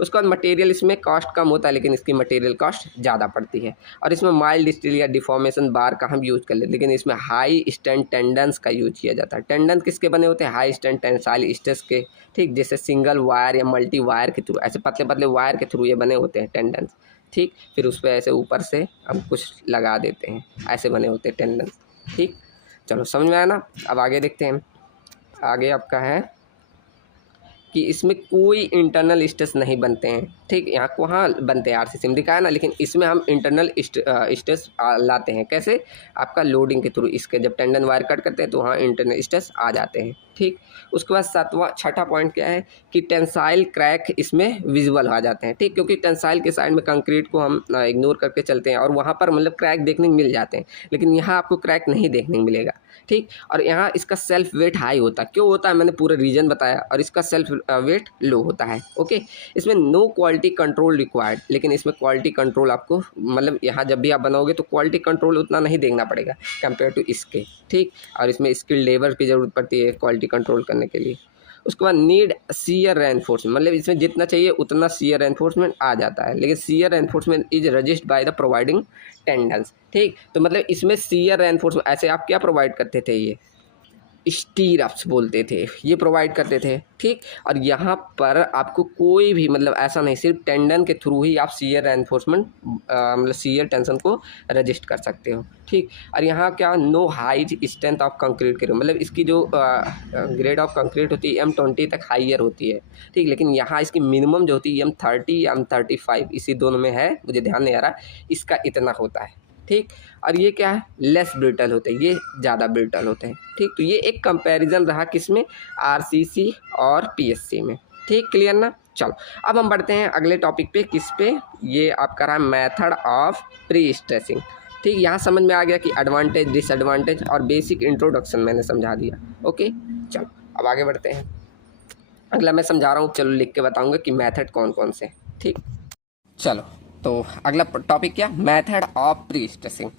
उसके बाद मटेरियल इसमें कॉस्ट कम होता है लेकिन इसकी मटेरियल कॉस्ट ज़्यादा पड़ती है। और इसमें माइल्ड स्टील या डिफॉर्मेशन बार का हम यूज़ कर लेते, लेकिन इसमें हाई स्ट्रेंथ टेंडन्स का यूज किया जाता है। टेंडन किसके बने होते हैं, हाई स्ट्रेंथ टेंसाइल स्ट्रेस के, ठीक, जैसे सिंगल वायर या मल्टी वायर के थ्रू, ऐसे पतले पतले वायर के थ्रू ये बने होते हैं टेंडन्स, ठीक। फिर उस पर ऐसे ऊपर से हम कुछ लगा देते हैं, ऐसे बने होते हैं टेंडन्स, ठीक। चलो समझ में आया ना। अब आगे देखते हैं। आगे आपका है कि इसमें कोई इंटरनल स्ट्रेस नहीं बनते हैं, ठीक। यहाँ वहाँ बनते हैं आरसीसी में दिखाया ना, लेकिन इसमें हम इंटरनल स्ट्रेस लाते हैं। कैसे, आपका लोडिंग के थ्रू, इसके जब टेंडन वायर कट करते हैं तो वहाँ इंटरनल स्ट्रेस आ जाते हैं, ठीक। उसके बाद छठा पॉइंट क्या है कि टेंसाइल क्रैक इसमें विजुअल आ जाते हैं, ठीक, क्योंकि टेंसाइल के साइड में कंक्रीट को हम इग्नोर करके चलते हैं और वहाँ पर मतलब क्रैक देखने को मिल जाते हैं, लेकिन यहाँ आपको क्रैक नहीं देखने को मिलेगा, ठीक। और यहाँ इसका सेल्फ वेट हाई होता है, क्यों होता है मैंने पूरा रीजन बताया, और इसका सेल्फ वेट लो होता है। ओके, इसमें नो क्वालिटी कंट्रोल रिक्वायर्ड, लेकिन इसमें क्वालिटी कंट्रोल आपको मतलब यहाँ जब भी आप बनाओगे तो क्वालिटी कंट्रोल उतना नहीं देखना पड़ेगा कंपेयर टू इसके, ठीक। और इसमें स्किल लेबर की ज़रूरत पड़ती है क्वालिटी कंट्रोल करने के लिए। उसके बाद नीड सीयर रेनफोर्समेंट, मतलब इसमें जितना चाहिए उतना सीयर रेनफोर्समेंट आ जाता है, लेकिन shear reinforcement is registered by the providing tendons, ठीक। तो मतलब इसमें सीयर रेनफोर्समेंट ऐसे आप क्या प्रोवाइड करते थे, ये स्टीरअप्स बोलते थे, ये प्रोवाइड करते थे, ठीक। और यहाँ पर आपको कोई भी मतलब ऐसा नहीं, सिर्फ टेंडन के थ्रू ही आप सीयर रेनफोर्समेंट मतलब सीयर टेंशन को रजिस्ट कर सकते हो, ठीक। और यहाँ क्या, no high strength of concrete के, मतलब इसकी जो ग्रेड ऑफ कंक्रीट होती है M20 तक हाइयर होती है, ठीक। लेकिन यहाँ इसकी मिनिमम जो होती है M30 या M35, इसी दोनों में है, मुझे ध्यान नहीं आ रहा, इसका इतना होता है, ठीक। और ये क्या है, लेस ब्रिटल होते हैं, ये ज़्यादा ब्रिटल होते हैं, ठीक। तो ये एक कंपैरिजन रहा किसमें, आरसीसी और पीएससी में, ठीक। क्लियर ना। चलो अब हम बढ़ते हैं अगले टॉपिक पे, किस पे, ये आपका रहा मेथड ऑफ प्री स्ट्रेसिंग, ठीक। यहाँ समझ में आ गया कि एडवांटेज डिसएडवांटेज और बेसिक इंट्रोडक्शन मैंने समझा दिया। ओके, चलो अब आगे बढ़ते हैं। अगला मैं समझा रहा हूँ, चलो लिख के बताऊँगा कि मेथड कौन कौन से, ठीक। चलो तो अगला टॉपिक क्या, मेथड ऑफ प्री स्ट्रेसिंग।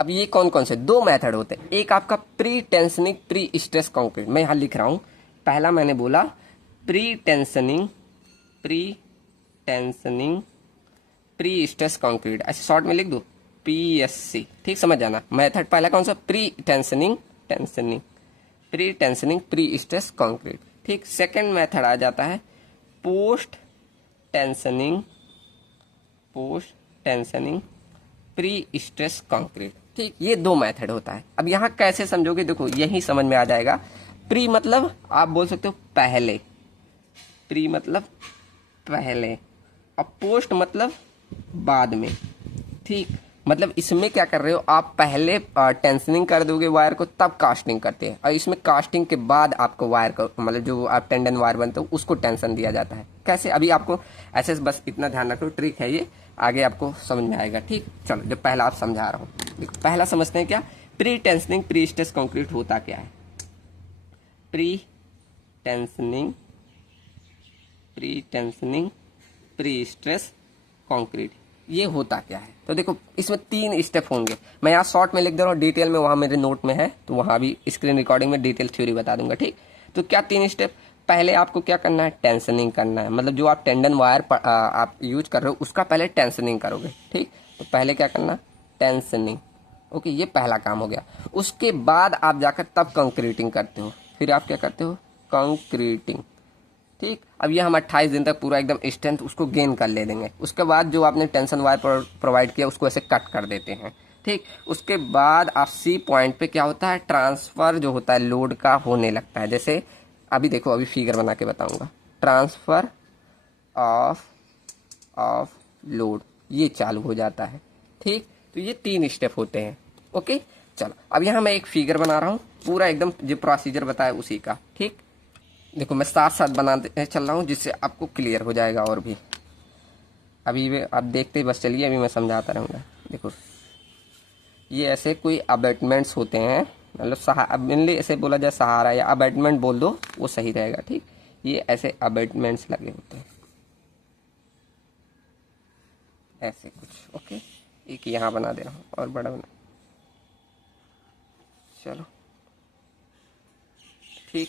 अब ये कौन कौन से, दो मेथड होते हैं, एक आपका pre tensioning pre stress concrete, मैं यहाँ लिख रहा हूँ। पहला मैंने बोला pre tensioning pre stress concrete, ऐसे शॉर्ट में लिख दो PSC, ठीक, समझ जाना। मेथड पहला कौन सा, pre tensioning pre stress concrete, ठीक। सेकंड मेथड आ जाता है post tensioning pre stress concrete, ठीक। ये दो मेथड होता है। अब यहाँ कैसे समझोगे, देखो यही समझ में आ जाएगा। प्री मतलब आप बोल सकते हो पहले, प्री मतलब पहले, और पोस्ट मतलब बाद में, ठीक। मतलब इसमें क्या कर रहे हो आप, पहले टेंशनिंग कर दोगे वायर को तब कास्टिंग करते हैं, और इसमें कास्टिंग के बाद आपको वायर को मतलब जो आप टेंडन वायर बनते हो उसको टेंशन दिया जाता है। कैसे, अभी आपको ऐसे बस इतना ध्यान रखो, ट्रिक है ये, आगे आपको समझ में आएगा, ठीक। चलो जो पहला आप समझा रहा हूँ, पहला समझते हैं क्या, pre tensioning pre stress concrete होता क्या है। Pre tensioning pre stress concrete ये होता क्या है, तो देखो इसमें 3 स्टेप होंगे। मैं यहाँ शॉर्ट में लिख दे रहा हूँ, डिटेल में वहाँ मेरे नोट में है, तो वहाँ भी स्क्रीन रिकॉर्डिंग में डिटेल थ्योरी बता दूंगा, ठीक। तो क्या 3 स्टेप, पहले आपको क्या करना है, टेंशनिंग करना है, मतलब जो आप टेंडन वायर आप यूज कर रहे हो उसका पहले टेंशनिंग करोगे, ठीक। तो पहले क्या करना, टेंशनिंग, ओके, ये पहला काम हो गया। उसके बाद आप जाकर तब कंक्रीटिंग करते हो, फिर आप क्या करते हो, कंक्रीटिंग, ठीक, अब ये हम 28 दिन तक पूरा एकदम स्ट्रेंथ उसको गेन कर ले देंगे। उसके बाद जो आपने टेंशन वायर प्रोवाइड किया उसको ऐसे कट कर देते हैं। ठीक, उसके बाद आप सी पॉइंट पे क्या होता है, ट्रांसफ़र जो होता है लोड का होने लगता है। जैसे अभी देखो, अभी फिगर बना के बताऊंगा। ट्रांसफ़र ऑफ लोड ये चालू हो जाता है। ठीक, तो ये 3 स्टेप होते हैं। ओके, चलो अब यहाँ मैं एक फिगर बना रहा हूँ, पूरा एकदम जो प्रोसीजर बताया उसी का। ठीक, देखो मैं साथ साथ बनाते चल रहा हूँ जिससे आपको क्लियर हो जाएगा। और भी अभी आप देखते बस चलिए, अभी मैं समझाता रहूँगा। देखो ये ऐसे कोई अबैटमेंट्स होते हैं, मतलब मेनली ऐसे बोला जाए सहारा या अबैटमेंट बोल दो, वो सही रहेगा। ठीक, ये ऐसे अबैटमेंट्स लगे होते हैं ऐसे कुछ। ओके, एक यहाँ बना दे रहा हूँ और बड़ा बना, चलो ठीक।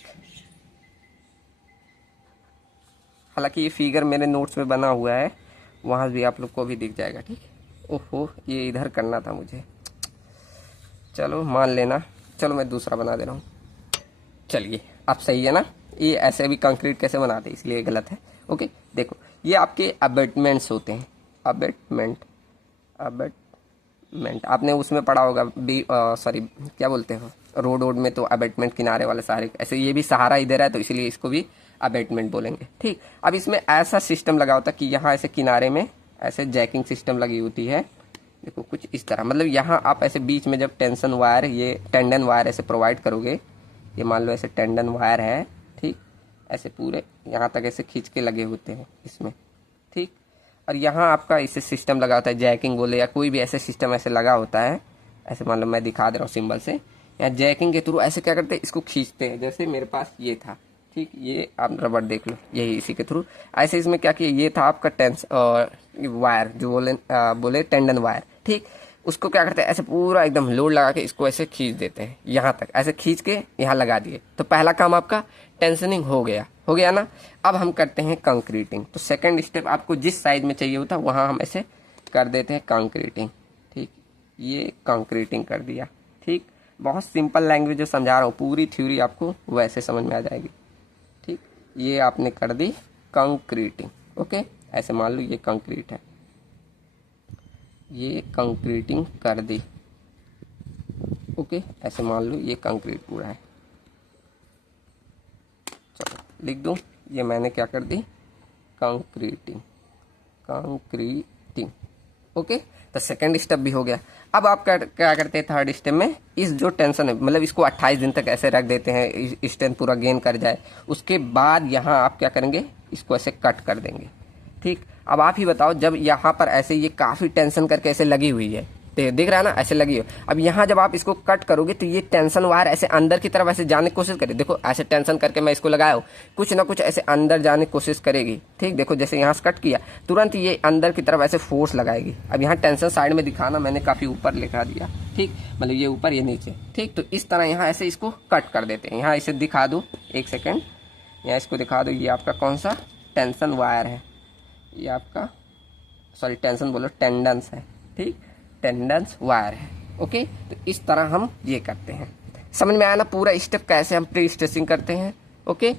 हालांकि ये फिगर मेरे नोट्स में बना हुआ है, वहाँ भी आप लोग को भी दिख जाएगा। ठीक, ओहो ये इधर करना था मुझे, चलो मान लेना। चलो मैं दूसरा बना दे रहा हूँ। चलिए अब सही है ना। ये ऐसे भी कंक्रीट कैसे बनाते हैं इसलिए गलत है। ओके, देखो ये आपके अबैटमेंट्स होते हैं। अबैटमेंट आपने उसमें पढ़ा होगा, सॉरी क्या बोलते हैं, रोड में तो अबैटमेंट किनारे वाले सहारे, ऐसे ये भी सहारा इधर है तो इसलिए इसको भी अबैटमेंट बोलेंगे। ठीक, अब इसमें ऐसा सिस्टम लगा होता है कि यहाँ ऐसे किनारे में ऐसे जैकिंग सिस्टम लगी होती है। देखो कुछ इस तरह, मतलब यहाँ आप ऐसे बीच में जब टेंशन वायर, ये टेंडन वायर ऐसे प्रोवाइड करोगे, ये मान लो ऐसे टेंडन वायर है। ठीक, ऐसे पूरे यहाँ तक ऐसे खींच के लगे होते हैं इसमें। ठीक, और यहाँ आपका इसे सिस्टम लगा होता है, जैकिंग बोले या कोई भी ऐसे सिस्टम ऐसे लगा होता है। ऐसे मान लो मैं दिखा दे रहा हूँ सिंबल से, यहाँ जैकिंग के थ्रू ऐसे क्या करते हैं, इसको खींचते हैं। जैसे मेरे पास ये था, ठीक, ये आप रबड़ देख लो, यही इसी के थ्रू ऐसे इसमें क्या किया, ये था आपका वायर जो बोले टेंडन वायर। ठीक, उसको क्या करते हैं, ऐसे पूरा एकदम लोड लगा के इसको ऐसे खींच देते हैं, यहाँ तक ऐसे खींच के यहाँ लगा दिए। तो पहला काम आपका टेंशनिंग हो गया ना। अब हम करते हैं कंक्रीटिंग। तो सेकंड स्टेप आपको जिस साइज में चाहिए होता वहाँ हम ऐसे कर देते हैं कंक्रीटिंग। ठीक, ये कंक्रीटिंग कर दिया। ठीक, बहुत सिंपल लैंग्वेज जो समझा रहा हूँ, पूरी थ्योरी आपको वैसे समझ में आ जाएगी। ठीक, ये आपने कर दी कंक्रीटिंग। ओके, ऐसे मान लो ये कंक्रीट है, ये कंक्रीटिंग कर दी। ओके, ऐसे मान लो ये कंक्रीट पूरा है। चलो लिख दूं, ये मैंने क्या कर दी, कंक्रीटिंग। ओके, तो सेकंड स्टेप भी हो गया। अब आप क्या करते हैं थर्ड स्टेप में, इस जो टेंशन है, मतलब इसको 28 दिन तक ऐसे रख देते हैं, स्ट्रेंथ पूरा गेन कर जाए। उसके बाद यहाँ आप क्या करेंगे, इसको ऐसे कट कर देंगे। ठीक, अब आप ही बताओ, जब यहाँ पर ऐसे ये काफ़ी टेंशन करके ऐसे लगी हुई है, दिख रहा है ना, ऐसे लगी हो। अब यहाँ जब आप इसको कट करोगे तो ये टेंशन वायर ऐसे अंदर की तरफ ऐसे जाने की कोशिश करे। देखो ऐसे टेंशन करके मैं इसको लगाया हूँ, कुछ ना कुछ ऐसे अंदर जाने की कोशिश करेगी। ठीक, देखो जैसे यहाँ से कट किया, तुरंत ये अंदर की तरफ ऐसे फोर्स लगाएगी। अब यहाँ टेंशन साइड में दिखाना, मैंने काफ़ी ऊपर लिखा दिया। ठीक, मतलब ये ऊपर ये नीचे। ठीक, तो इस तरह यहाँ ऐसे इसको कट कर देते हैं। यहाँ इसे दिखा दो, एक सेकेंड, यहाँ इसको दिखा दो। ये आपका कौन सा टेंशन वायर है, ये आपका, सॉरी टेंशन बोलो, टेंडेंस है। ठीक, टेंडेंस वायर है। ओके, तो इस तरह हम ये करते हैं। समझ में आया ना पूरा स्टेप, कैसे हम प्री स्ट्रेसिंग करते हैं। ओके,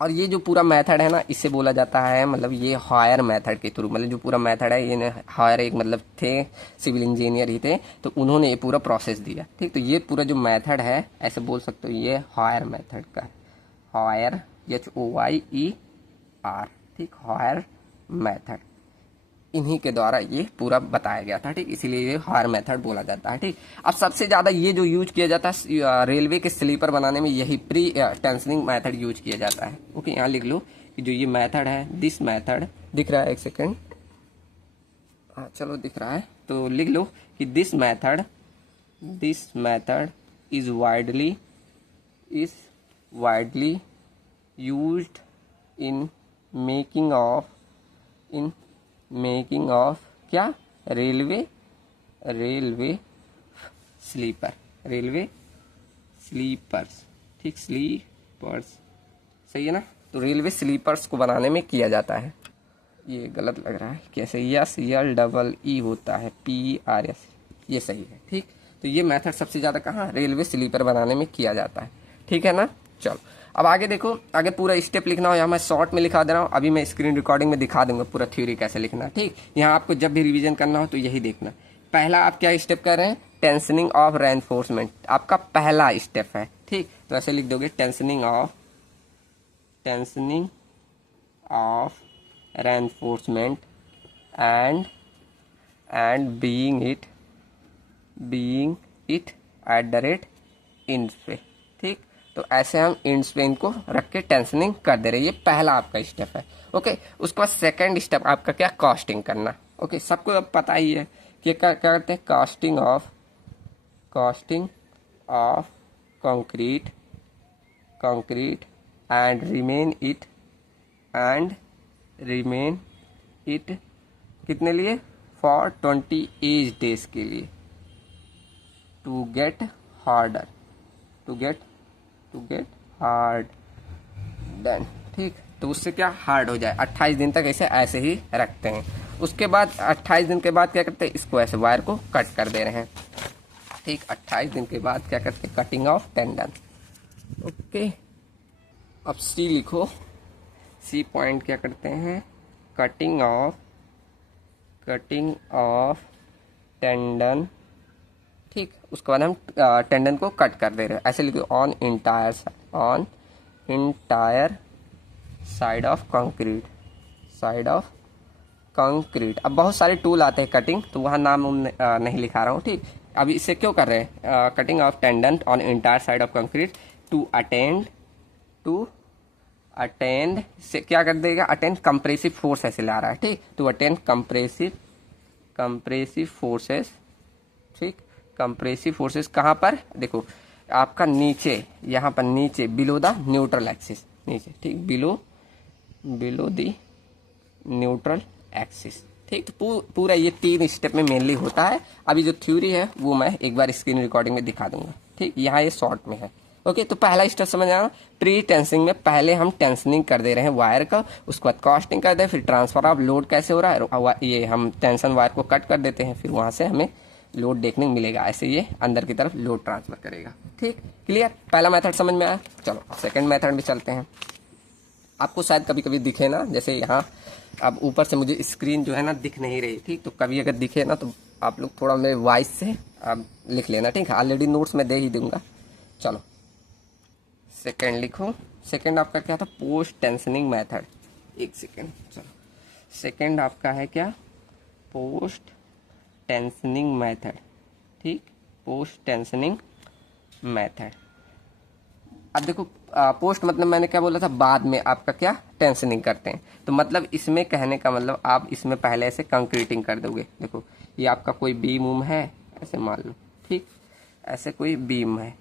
और ये जो पूरा मेथड है ना, इसे बोला जाता है, मतलब ये हायर मेथड के थ्रू, मतलब जो पूरा मेथड है, ये हायर एक मतलब थे सिविल इंजीनियर ही थे, तो उन्होंने ये पूरा प्रोसेस दिया। ठीक, तो ये पूरा जो मेथड है, ऐसे बोल सकते हो, ये हायर मेथड का, हायर HOYER। ठीक, हायर मेथड, इन्हीं के द्वारा ये पूरा बताया गया था। ठीक, इसीलिए ये हायर मेथड बोला जाता है। ठीक, अब सबसे ज़्यादा ये जो यूज किया जाता है रेलवे के स्लीपर बनाने में, यही प्री टेंशनिंग मेथड यूज किया जाता है। ओके, यहाँ लिख लो कि जो ये मेथड है, दिस मेथड, दिख रहा है, एक सेकेंड, हाँ चलो दिख रहा है, तो लिख लो कि this method is widely used in making of क्या, रेलवे स्लीपर्स। ठीक, स्लीपर्स सही है ना, तो रेलवे स्लीपर्स को बनाने में किया जाता है। ये गलत लग रहा है कैसे, SLEE होता है, PRS, ये सही है। ठीक, तो ये मेथड सबसे ज़्यादा कहाँ, रेलवे स्लीपर बनाने में किया जाता है। ठीक है ना। चलो अब आगे देखो, आगे पूरा स्टेप लिखना हो, यहाँ मैं शॉर्ट में लिखा दे रहा हूँ, अभी मैं स्क्रीन रिकॉर्डिंग में दिखा दूंगा पूरा थ्योरी कैसे लिखना है। ठीक, यहाँ आपको जब भी रिवीजन करना हो तो यही देखना। पहला आप क्या स्टेप कर रहे हैं, टेंशनिंग ऑफ रेनफोर्समेंट आपका पहला स्टेप है। ठीक, तो ऐसे लिख दोगे tensioning of reinforcement and being it at the rate ends पे। ठीक, तो ऐसे हम इंड्स पे इनको रख के टेंशनिंग कर दे रहे हैं, ये पहला आपका स्टेप है। ओके, उसके बाद सेकंड स्टेप आपका क्या, कास्टिंग करना। ओके, सबको अब पता ही है कि क्या करते हैं, casting of concrete and remain it कितने लिए, फॉर 28 डेज के लिए, टू गेट हार्ड देन। ठीक, तो उससे क्या हार्ड हो जाए, 28 दिन तक ऐसे ही रखते हैं। उसके बाद 28 दिन के बाद क्या करते हैं, इसको ऐसे वायर को कट कर दे रहे हैं। ठीक, 28 दिन के बाद क्या करते हैं, कटिंग ऑफ टेंडन। ओके, अब सी लिखो, सी पॉइंट क्या करते हैं, कटिंग ऑफ टेंडन। ठीक, उसके बाद हम टेंडन को कट कर दे रहे हैं, ऐसे लिखो, on entire side of concrete. अब बहुत सारे टूल आते हैं कटिंग, तो वहाँ नाम नहीं लिखा रहा हूँ। ठीक, अभी इससे क्यों कर रहे हैं, cutting off tendon on entire side of concrete to attend से क्या कर देगा, अटेंड कंप्रेसिव फोर्स ऐसे ला रहा है। ठीक, टू अटेंड कंप्रेसिव फोर्सेस। ठीक, कंप्रेसिव फोर्सेस कहाँ पर, देखो आपका नीचे, यहाँ पर नीचे बिलो द न्यूट्रल एक्सिस, नीचे। ठीक, बिलो द न्यूट्रल एक्सिस। ठीक, तो पूरा ये 3 स्टेप में मेनली होता है। अभी जो थ्योरी है वो मैं एक बार स्क्रीन रिकॉर्डिंग में दिखा दूंगा। ठीक, यहाँ ये शॉर्ट में है। ओके, तो पहला स्टेप समझ आया, प्री टेंसिंग में पहले हम टेंशनिंग कर दे रहे हैं वायर का, उसके बाद कास्टिंग कर दे, फिर ट्रांसफर ऑफ लोड कैसे हो रहा है, ये हम टेंशन वायर को कट कर देते हैं, फिर वहां से हमें लोड देखने को मिलेगा, ऐसे ये अंदर की तरफ लोड ट्रांसफर करेगा। ठीक, क्लियर, पहला मेथड समझ में आया। चलो सेकंड मेथड में चलते हैं। आपको शायद कभी कभी दिखे ना, जैसे यहाँ अब ऊपर से मुझे स्क्रीन जो है ना दिख नहीं रही। ठीक, तो कभी अगर दिखे ना तो आप लोग थोड़ा मेरे वॉइस से आप लिख लेना। ठीक है, ऑलरेडी नोट्स में दे ही दूंगा। चलो सेकंड लिखो, सेकंड आपका क्या था, पोस्ट टेंशनिंग मेथड। एक सेकंड, चलो सेकंड आपका है क्या, पोस्ट टेंशनिंग मेथड। ठीक, पोस्ट टेंशनिंग मेथड। अब देखो, पोस्ट मतलब मैंने क्या बोला था, बाद में आपका क्या टेंशनिंग करते हैं, तो मतलब इसमें कहने का मतलब आप इसमें पहले से कंक्रीटिंग कर दोगे। देखो ये आपका कोई बीम उम है, ऐसे मान लो। ठीक, ऐसे कोई बीम है।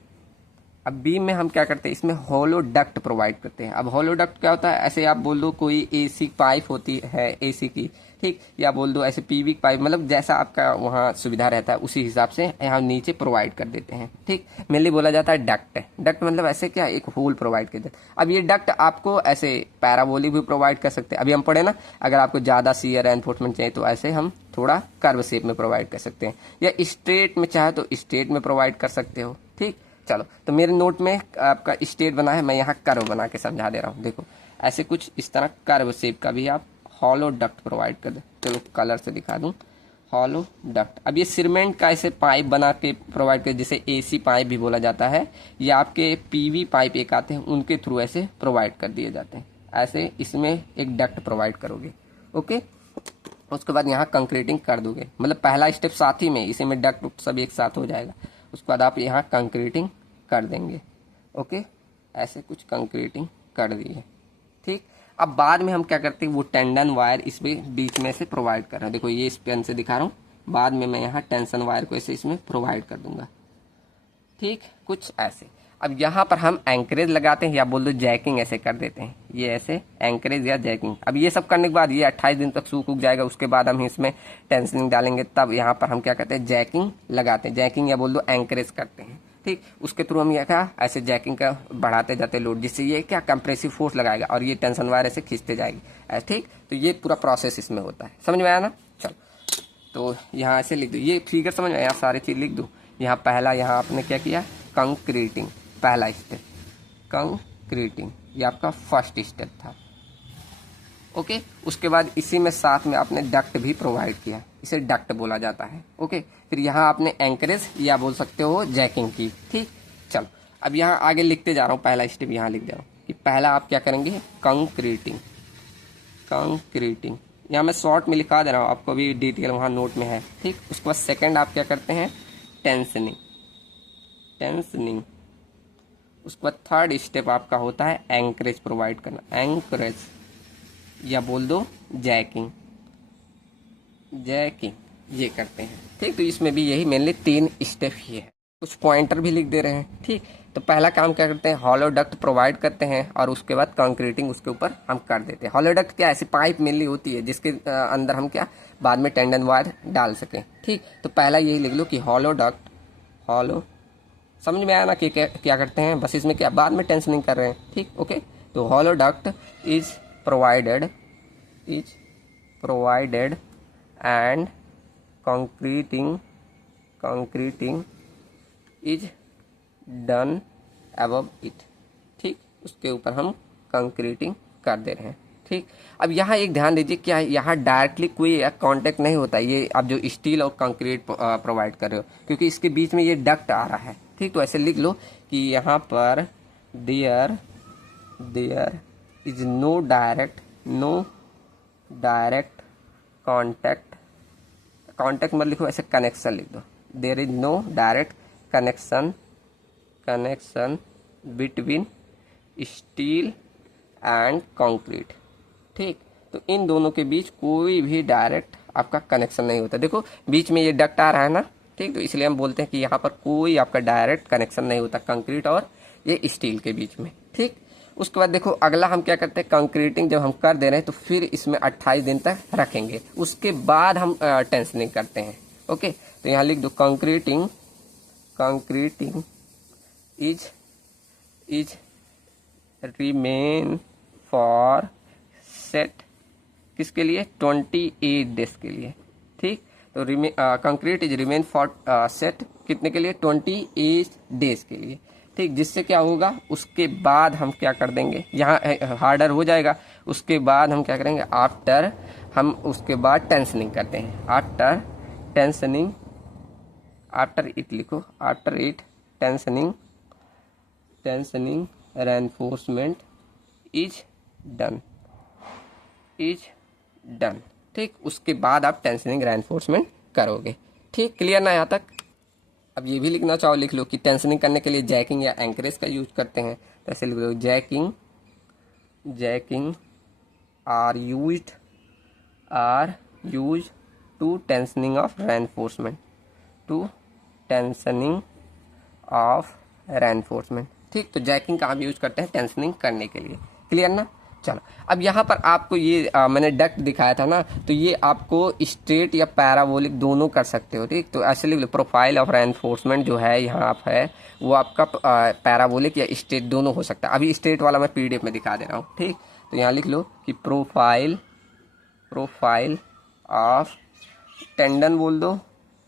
अब बीम में हम क्या करते हैं, इसमें होलो डक्ट प्रोवाइड करते हैं। अब होलो डक्ट क्या होता है, ऐसे आप बोल दो कोई एसी पाइप होती है एसी की। ठीक, या बोल दो ऐसे पीवी पाइप, मतलब जैसा आपका वहाँ सुविधा रहता है उसी हिसाब से यहाँ नीचे प्रोवाइड कर देते हैं। ठीक, मेनली बोला जाता है डक्ट। डक्ट मतलब ऐसे क्या, एक होल प्रोवाइड कर देते हैं। अब ये डक्ट आपको ऐसे पैराबोलिक भी प्रोवाइड कर सकते हैं। अभी हम पढ़े ना, अगर आपको ज्यादा शियर एनफोर्समेंट चाहिए तो ऐसे हम थोड़ा कर्व शेप में प्रोवाइड कर सकते हैं, या स्ट्रेट में चाहे तो स्ट्रेट में प्रोवाइड कर सकते हो। ठीक, चलो तो मेरे नोट में आपका स्ट्रेट बना है, मैं यहाँ कर्व बना के समझा दे रहा हूँ। देखो ऐसे कुछ इस तरह कर्व शेप का भी आप हॉलो डक्ट प्रोवाइड कर दे। चलो कलर से दिखा दूं, हॉलो डक्ट। अब ये सीमेंट का ऐसे पाइप बना के प्रोवाइड कर, जिसे एसी पाइप भी बोला जाता है, या आपके पीवी पाइप एक आते हैं उनके थ्रू ऐसे प्रोवाइड कर दिए जाते हैं। ऐसे इसमें एक डक्ट प्रोवाइड करोगे। ओके, उसके बाद यहाँ कंक्रीटिंग कर दोगे, मतलब पहला स्टेप साथ ही में, इसी में डक्ट सब एक साथ हो जाएगा। उसके बाद आप यहाँ कंक्रीटिंग कर देंगे। ओके, ऐसे कुछ कंक्रीटिंग कर दिए। ठीक, अब बाद में हम क्या करते हैं, वो टेंडन वायर इसमें बीच में से प्रोवाइड कर रहे हैं। देखो ये इस पेन से दिखा रहा हूँ, बाद में मैं यहाँ टेंशन वायर को ऐसे इसमें प्रोवाइड कर दूंगा। ठीक, कुछ ऐसे। अब यहाँ पर हम एंकरेज लगाते हैं, या बोल दो जैकिंग ऐसे कर देते हैं, ये ऐसे एंकरेज या जैकिंग। अब ये सब करने के बाद ये 28 दिन तक सूख जाएगा, उसके बाद हम इसमें टेंशनिंग डालेंगे, तब यहाँ पर हम क्या करते हैं, जैकिंग लगाते हैं। जैकिंग या बोल दो एंकरेज करते हैं। ठीक, उसके थ्रू हम ये क्या ऐसे जैकिंग का बढ़ाते जाते लोड, जिससे ये क्या कंप्रेसिव फोर्स लगाएगा और ये टेंशन वायर ऐसे खींचते जाएगी। ठीक, तो ये पूरा प्रोसेस इसमें होता है। समझ में आया ना। चलो तो यहाँ ऐसे लिख दो, ये फिगर समझ में आया, सारी चीज लिख दो। यहाँ पहला, यहाँ आपने क्या किया, कंक्रीटिंग, पहला स्टेप कंक्रीटिंग, ये आपका फर्स्ट स्टेप था। ओके, उसके बाद इसी में साथ में आपने डक्ट भी प्रोवाइड किया, इसे डक्ट बोला जाता है। ओके, फिर यहाँ आपने एंकरेज या बोल सकते हो जैकिंग की। ठीक, चलो अब यहाँ आगे लिखते जा रहा हूँ, पहला स्टेप यहाँ लिख दे रहा हूँ कि पहला आप क्या करेंगे, कंक्रीटिंग। कंक्रीटिंग यहाँ मैं शॉर्ट में लिखा दे रहा हूँ, आपको भी डिटेल वहाँ नोट में है। ठीक, उसके बाद सेकेंड आप क्या करते हैं, टेंशनिंग। टेंशनिंग, उसके बाद थर्ड स्टेप आपका होता है एंकरेज प्रोवाइड करना, एंकरेज या बोल दो जैकिंग। जैकिंग ये करते हैं। ठीक, तो इसमें भी यही मेनली 3 स्टेप ही है। कुछ पॉइंटर भी लिख दे रहे हैं। ठीक, तो पहला काम क्या करते हैं, हॉलो डक्ट प्रोवाइड करते हैं और उसके बाद कंक्रीटिंग उसके ऊपर हम कर देते हैं। हॉलो डक्ट क्या, ऐसी पाइप मेनली होती है जिसके अंदर हम क्या बाद में टेंडन वायर डाल सकें। ठीक, तो पहला यही लिख लो कि हॉलो डक्ट, हॉलो, समझ में आया ना कि क्या करते हैं, बस इसमें क्या बाद में टेंशनिंग कर रहे हैं। ठीक, ओके, तो hollow duct is provided and concreting is done above it। ठीक, उसके ऊपर हम कंक्रीटिंग कर दे रहे हैं। ठीक, अब यहाँ एक ध्यान दीजिए, क्या यहाँ डायरेक्टली कोई कांटेक्ट नहीं होता, ये आप जो स्टील और कंक्रीट प्रोवाइड कर रहे हो, क्योंकि इसके बीच में ये डक्ट आ रहा है। ठीक, तो ऐसे लिख लो कि यहाँ पर there is no direct contact मत लिखो, ऐसे कनेक्शन लिख दो। There is no direct connection between steel and concrete. ठीक, तो इन दोनों के बीच कोई भी डायरेक्ट आपका कनेक्शन नहीं होता। देखो बीच में ये डक्ट आ रहा है ना। ठीक, तो इसलिए हम बोलते हैं कि यहाँ पर कोई आपका डायरेक्ट कनेक्शन नहीं होता कंक्रीट और ये स्टील के बीच में। ठीक, उसके बाद देखो अगला हम क्या करते हैं, कंक्रीटिंग जब हम कर दे रहे हैं तो फिर इसमें 28 दिन तक रखेंगे, उसके बाद हम टेंशनिंग करते हैं। ओके, तो यहाँ लिख दो concreting is remain for set, किसके लिए, 28 डेज के लिए। ठीक, तो concrete is remain for set कितने के लिए, 28 डेज के लिए। ठीक, जिससे क्या होगा, उसके बाद हम क्या कर देंगे, यहाँ हार्डर हो जाएगा, उसके बाद हम क्या करेंगे, आफ्टर हम उसके बाद टेंशनिंग करते हैं। आफ्टर इट लिखो, after it tensioning reinforcement is done. ठीक, उसके बाद आप टेंशनिंग रेनफोर्समेंट करोगे। ठीक, क्लियर ना यहाँ तक। अब ये भी लिखना चाहो लिख लो कि टेंशनिंग करने के लिए जैकिंग या एंकरेज का यूज करते हैं, तो ऐसे लिख लो jacking are use to tensioning of reinforcement. ठीक, तो जैकिंग का हम यूज करते हैं टेंशनिंग करने के लिए। क्लियर ना। चलो अब यहाँ पर आपको ये मैंने डक्ट दिखाया था ना, तो ये आपको स्ट्रेट या पैराबोलिक दोनों कर सकते हो। ठीक, तो ऐसे लिख लो प्रोफाइल ऑफ रेनफोर्समेंट जो है यहाँ आप है वो आपका पैराबोलिक या स्ट्रेट दोनों हो सकता है। अभी स्ट्रेट वाला मैं PDF में दिखा दे रहा हूँ। ठीक, तो यहाँ लिख लो कि प्रोफाइल ऑफ टेंडन बोल दो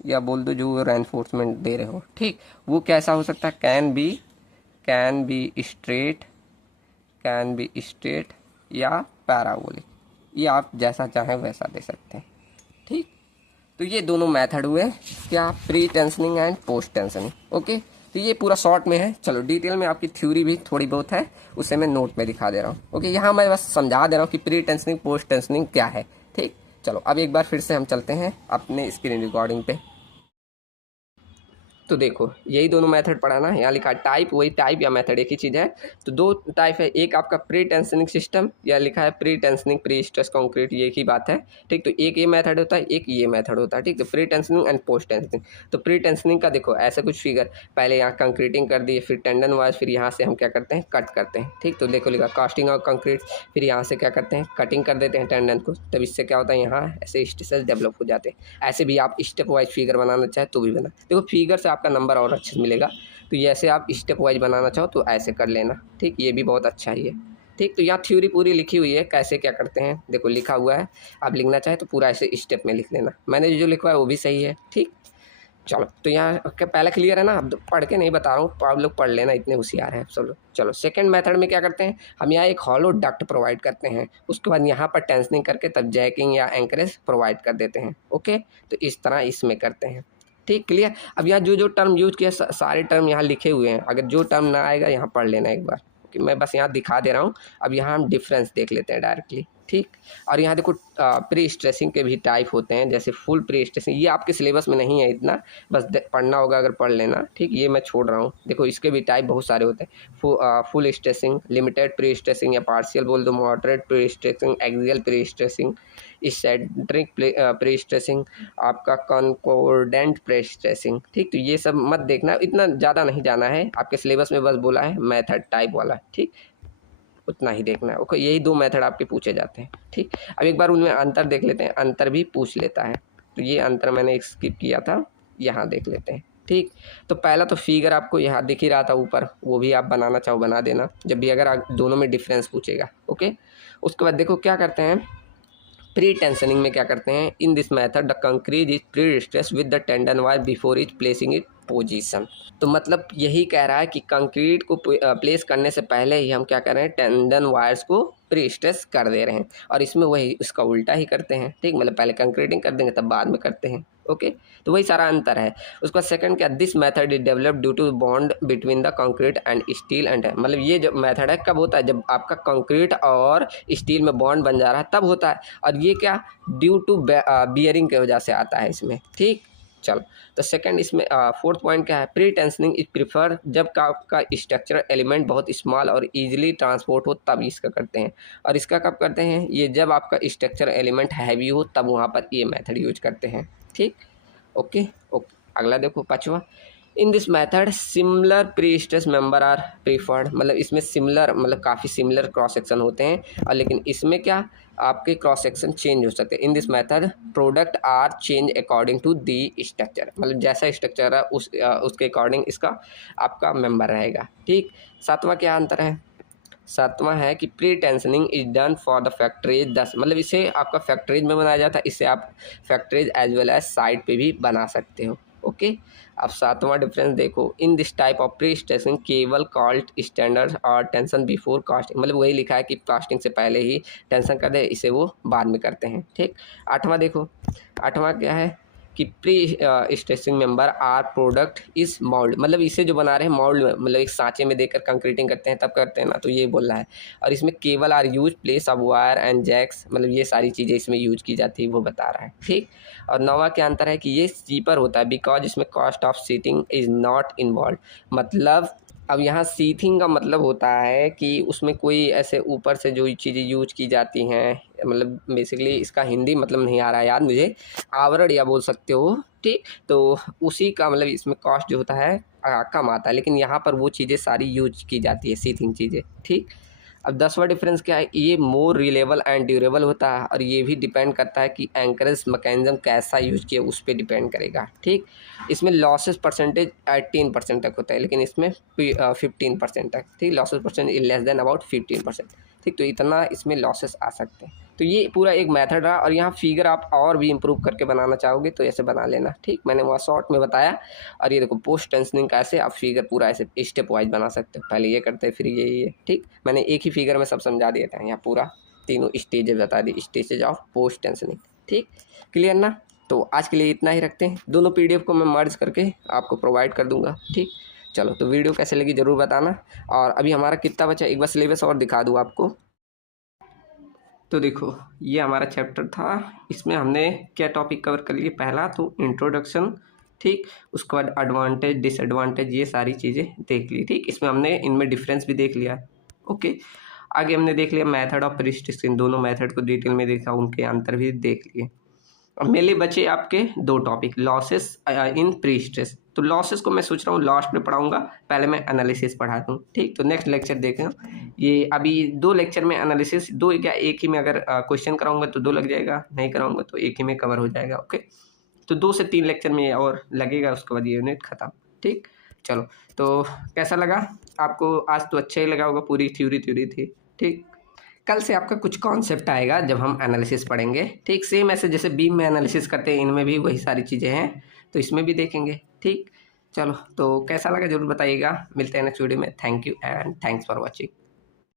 या बोल दो जो रेनफोर्समेंट दे रहे हो। ठीक, वो कैसा हो सकता है, कैन बी स्ट्रेट या पैराबोलिक, ये आप जैसा चाहें वैसा दे सकते हैं। ठीक, तो ये दोनों मेथड हुए क्या, pre tensioning and post tensioning. Okay, तो ये पूरा शॉर्ट में है। चलो डिटेल में आपकी थ्योरी भी थोड़ी बहुत है, उसे मैं नोट में दिखा दे रहा हूँ। ओके, यहाँ मैं बस समझा दे रहा हूँ कि प्री टेंशनिंग पोस्ट टेंशनिंग क्या है। ठीक, चलो अब एक बार फिर से हम चलते हैं अपने स्क्रीन रिकॉर्डिंग पे। तो देखो यही दोनों मेथड पढ़ा ना, यहाँ लिखा टाइप, वही टाइप या मेथड एक ही चीज़ है। तो 2 टाइप है, एक आपका प्री टेंशनिंग सिस्टम या लिखा है pre tensioning pre stress concrete, ये एक ही बात है। ठीक, तो एक ये मेथड होता है, एक ये मेथड होता है। ठीक, तो pre tensioning and post tensioning. तो प्री टेंशनिंग का देखो ऐसा कुछ फिगर, पहले यहाँ कंक्रीटिंग कर दिए, फिर टेंडन वाइज, फिर यहाँ से हम क्या करते हैं, कट करते हैं। ठीक, तो देखो लिखा कास्टिंग और कंक्रीट, फिर यहाँ से क्या करते हैं, कटिंग कर देते हैं टेंडन को, तब इससे क्या होता है, यहाँ ऐसे स्ट्रेसेस डेवलप हो जाते हैं। ऐसे भी आप स्टेप वाइज फिगर बनाना चाहे तो भी बना, देखो फिगर से आपका नंबर और अच्छे से मिलेगा। तो ये ऐसे आप स्टेप वाइज बनाना चाहो तो ऐसे कर लेना। ठीक, ये भी बहुत अच्छा ही है। ठीक, तो यहाँ थ्योरी पूरी लिखी हुई है, कैसे क्या करते हैं देखो लिखा हुआ है। आप लिखना चाहे तो पूरा ऐसे स्टेप में लिख लेना, मैंने जो लिखा है वो भी सही है। ठीक, चलो तो यहाँ पहले क्लियर है ना, अब पढ़ के नहीं बता रहा हूँ, आप लोग पढ़ लेना, इतने होशियार हैं चलो। चलो सेकंड मेथड में क्या करते हैं, हम यहाँ एक हॉलो डक्ट प्रोवाइड करते हैं, उसके बाद यहाँ पर टेंशनिंग करके तब जैकिंग या एंकरेज प्रोवाइड कर देते हैं। ओके, तो इस तरह इसमें करते हैं। ठीक, क्लियर। अब यहाँ जो जो टर्म यूज किया सारे टर्म यहाँ लिखे हुए हैं, अगर जो टर्म ना आएगा यहाँ पढ़ लेना एक बार, कि मैं बस यहाँ दिखा दे रहा हूँ। अब यहाँ हम डिफरेंस देख लेते हैं डायरेक्टली। ठीक, और यहाँ देखो प्री स्ट्रेसिंग के भी टाइप होते हैं, जैसे फुल प्री स्ट्रेसिंग, ये आपके सिलेबस में नहीं है इतना, बस पढ़ना होगा अगर पढ़ लेना। ठीक, ये मैं छोड़ रहा हूँ। देखो इसके भी टाइप बहुत सारे होते हैं, full stressing, limited pre stressing या पार्शियल बोल दो, moderate pre stressing, axial pre stressing, eccentric pre stressing, आपका कॉन्कोर्डेंट प्री स्ट्रेसिंग। ठीक, तो ये सब मत देखना, इतना ज़्यादा नहीं जाना है, आपके सिलेबस में बस बोला है मेथड टाइप वाला। ठीक, उतना ही देखना है। ओके, यही दो मेथड आपके पूछे जाते हैं। ठीक, अब एक बार उनमें अंतर देख लेते हैं, अंतर भी पूछ लेता है। तो ये अंतर मैंने स्किप किया था, यहाँ देख लेते हैं। ठीक, तो पहला तो फिगर आपको यहाँ दिख ही रहा था ऊपर, वो भी आप बनाना चाहो बना देना जब भी अगर दोनों में डिफरेंस पूछेगा। ओके, उसके बाद देखो क्या करते हैं, प्री टेंशनिंग में क्या करते हैं, in this method the concrete is pre stress with the tendon wire before is placing it position. तो मतलब यही कह रहा है कि कंक्रीट को प्लेस करने से पहले ही हम क्या कर रहे हैं, टेंडन वायर्स को प्री स्ट्रेस कर दे रहे हैं, और इसमें वही उसका उल्टा ही करते हैं। ठीक, मतलब पहले कंक्रीटिंग कर देंगे तब बाद में करते हैं। ओके, तो वही सारा अंतर है। उसका सेकंड क्या, this method is developed due to bond between the concrete and steel and, मतलब ये जो मेथड है कब होता है, जब आपका कंक्रीट और स्टील में बॉन्ड बन जा रहा है तब होता है, और ये क्या ड्यू टू बियरिंग की वजह से आता है इसमें। ठीक, चलो तो सेकंड इसमें फोर्थ पॉइंट क्या है, प्री टेंशनिंग इज प्रिफर जब का आपका स्ट्रक्चरल एलिमेंट बहुत स्मॉल और इजीली ट्रांसपोर्ट हो तब इसका करते हैं, और इसका कब करते हैं, ये जब आपका स्ट्रक्चरल एलिमेंट हैवी हो तब वहाँ पर ये मेथड यूज करते हैं। ठीक, ओके ओके, अगला देखो पाँचवा, in this method similar pre stress member are preferred, मतलब इसमें सिमिलर मतलब काफ़ी सिमिलर क्रॉस सेक्शन होते हैं, और लेकिन इसमें क्या आपके क्रॉस सेक्शन चेंज हो सकते हैं। In this method product are change according to the structure, मतलब जैसा स्ट्रक्चर है उसके अकॉर्डिंग इसका आपका मेंबर रहेगा। ठीक, सातवां क्या अंतर है, सातवां है कि pre tensioning is done for the factories 10, मतलब इसे आपका फैक्ट्रीज में बनाया जाता है, इससे आप factories as well as side पे भी बना सकते हो। ओके, अब सातवां डिफरेंस देखो, in this type of pre stressing cable called standard और टेंशन बिफोर कास्टिंग, मतलब वही लिखा है कि कास्टिंग से पहले ही टेंशन कर दे, इसे वो बाद में करते हैं। ठीक, आठवां देखो, आठवां क्या है कि pre stressing member are product is mould, मतलब इसे जो बना रहे हैं मोल्ड में, मतलब एक सांचे में देकर कंक्रीटिंग करते हैं तब करते हैं ना, तो ये बोल रहा है। और इसमें cable are use place of wire and jacks, मतलब ये सारी चीज़ें इसमें यूज की जाती है वो बता रहा है। ठीक, और नौवां क्या अंतर है कि ये चीपर होता है बिकॉज इसमें cost of seating is not involve, मतलब अब यहाँ सीथिंग का मतलब होता है कि उसमें कोई ऐसे ऊपर से जो चीज़ें यूज की जाती हैं, मतलब बेसिकली इसका हिंदी मतलब नहीं आ रहा है याद मुझे, आवरण या बोल सकते हो। ठीक, तो उसी का मतलब इसमें कॉस्ट जो होता है कम आता है, लेकिन यहाँ पर वो चीज़ें सारी यूज की जाती है सीथिंग चीज़ें। ठीक, अब 10वां डिफरेंस क्या है, ये मोर रिलेबल एंड ड्यूरेबल होता है, और ये भी डिपेंड करता है कि एंकरेज मैकेनिज्म कैसा यूज किया उस पर डिपेंड करेगा। ठीक, इसमें लॉसेस परसेंटेज 18% तक होता है, लेकिन इसमें 15% तक। ठीक, losses percent less than about 15%। ठीक, तो इतना इसमें लॉसेस आ सकते हैं। तो ये पूरा एक मेथड रहा, और यहाँ फिगर आप और भी इम्प्रूव करके बनाना चाहोगे तो ऐसे बना लेना। ठीक, मैंने वहाँ शॉर्ट में बताया, और ये देखो पोस्ट टेंशनिंग का ऐसे आप फिगर पूरा ऐसे स्टेप वाइज बना सकते हो, पहले ये करते हैं फिर ये। ठीक, मैंने एक ही फिगर में सब समझा दिया था, यहाँ पूरा तीनों स्टेजेस बता दी, स्टेजेज ऑफ पोस्ट टेंशनिंग। ठीक, क्लियर ना। तो आज के लिए इतना ही रखते हैं, दोनों PDF को मैं मर्ज करके आपको प्रोवाइड कर दूँगा। ठीक, चलो तो वीडियो कैसे लगी ज़रूर बताना, और अभी हमारा कितना बचा एक बार सिलेबस और दिखा दूँ आपको। तो देखो ये हमारा चैप्टर था, इसमें हमने क्या टॉपिक कवर कर लिए, पहला तो इंट्रोडक्शन। ठीक, उसके बाद एडवांटेज डिसएडवांटेज ये सारी चीज़ें देख ली। ठीक, इसमें हमने इनमें डिफरेंस भी देख लिया। ओके, आगे हमने देख लिया मेथड ऑफ प्री स्ट्रेसिंग, दोनों मेथड को डिटेल में देखा, उनके अंतर भी देख लिए। अब मेरे लिए आपके दो topic, losses in pre stress. तो लॉसेस को मैं सोच रहा हूँ लास्ट में पढ़ाऊंगा, पहले मैं एनालिसिस पढ़ा दूँ। ठीक, तो नेक्स्ट लेक्चर देखें, ये अभी 2 लेक्चर में एनालिसिस, 2 क्या एक ही में अगर क्वेश्चन कराऊंगा तो 2 लग जाएगा, नहीं कराऊंगा तो एक ही में कवर हो जाएगा। ओके, तो 2 से 3 लेक्चर में और लगेगा, उसके बाद ये यूनिट खत्म। ठीक, चलो तो कैसा लगा आपको, आज तो अच्छा ही लगा होगा, पूरी थ्योरी थी। ठीक, कल से आपका कुछ कॉन्सेप्ट आएगा जब हम एनालिसिस पढ़ेंगे। ठीक, सेम ऐसे जैसे बीम में एनालिसिस करते हैं, इनमें भी वही सारी चीज़ें हैं, तो इसमें भी देखेंगे। ठीक, चलो तो कैसा लगा ज़रूर बताइएगा। मिलते हैं नेक्स्ट वीडियो में। Thank you and thanks for watching.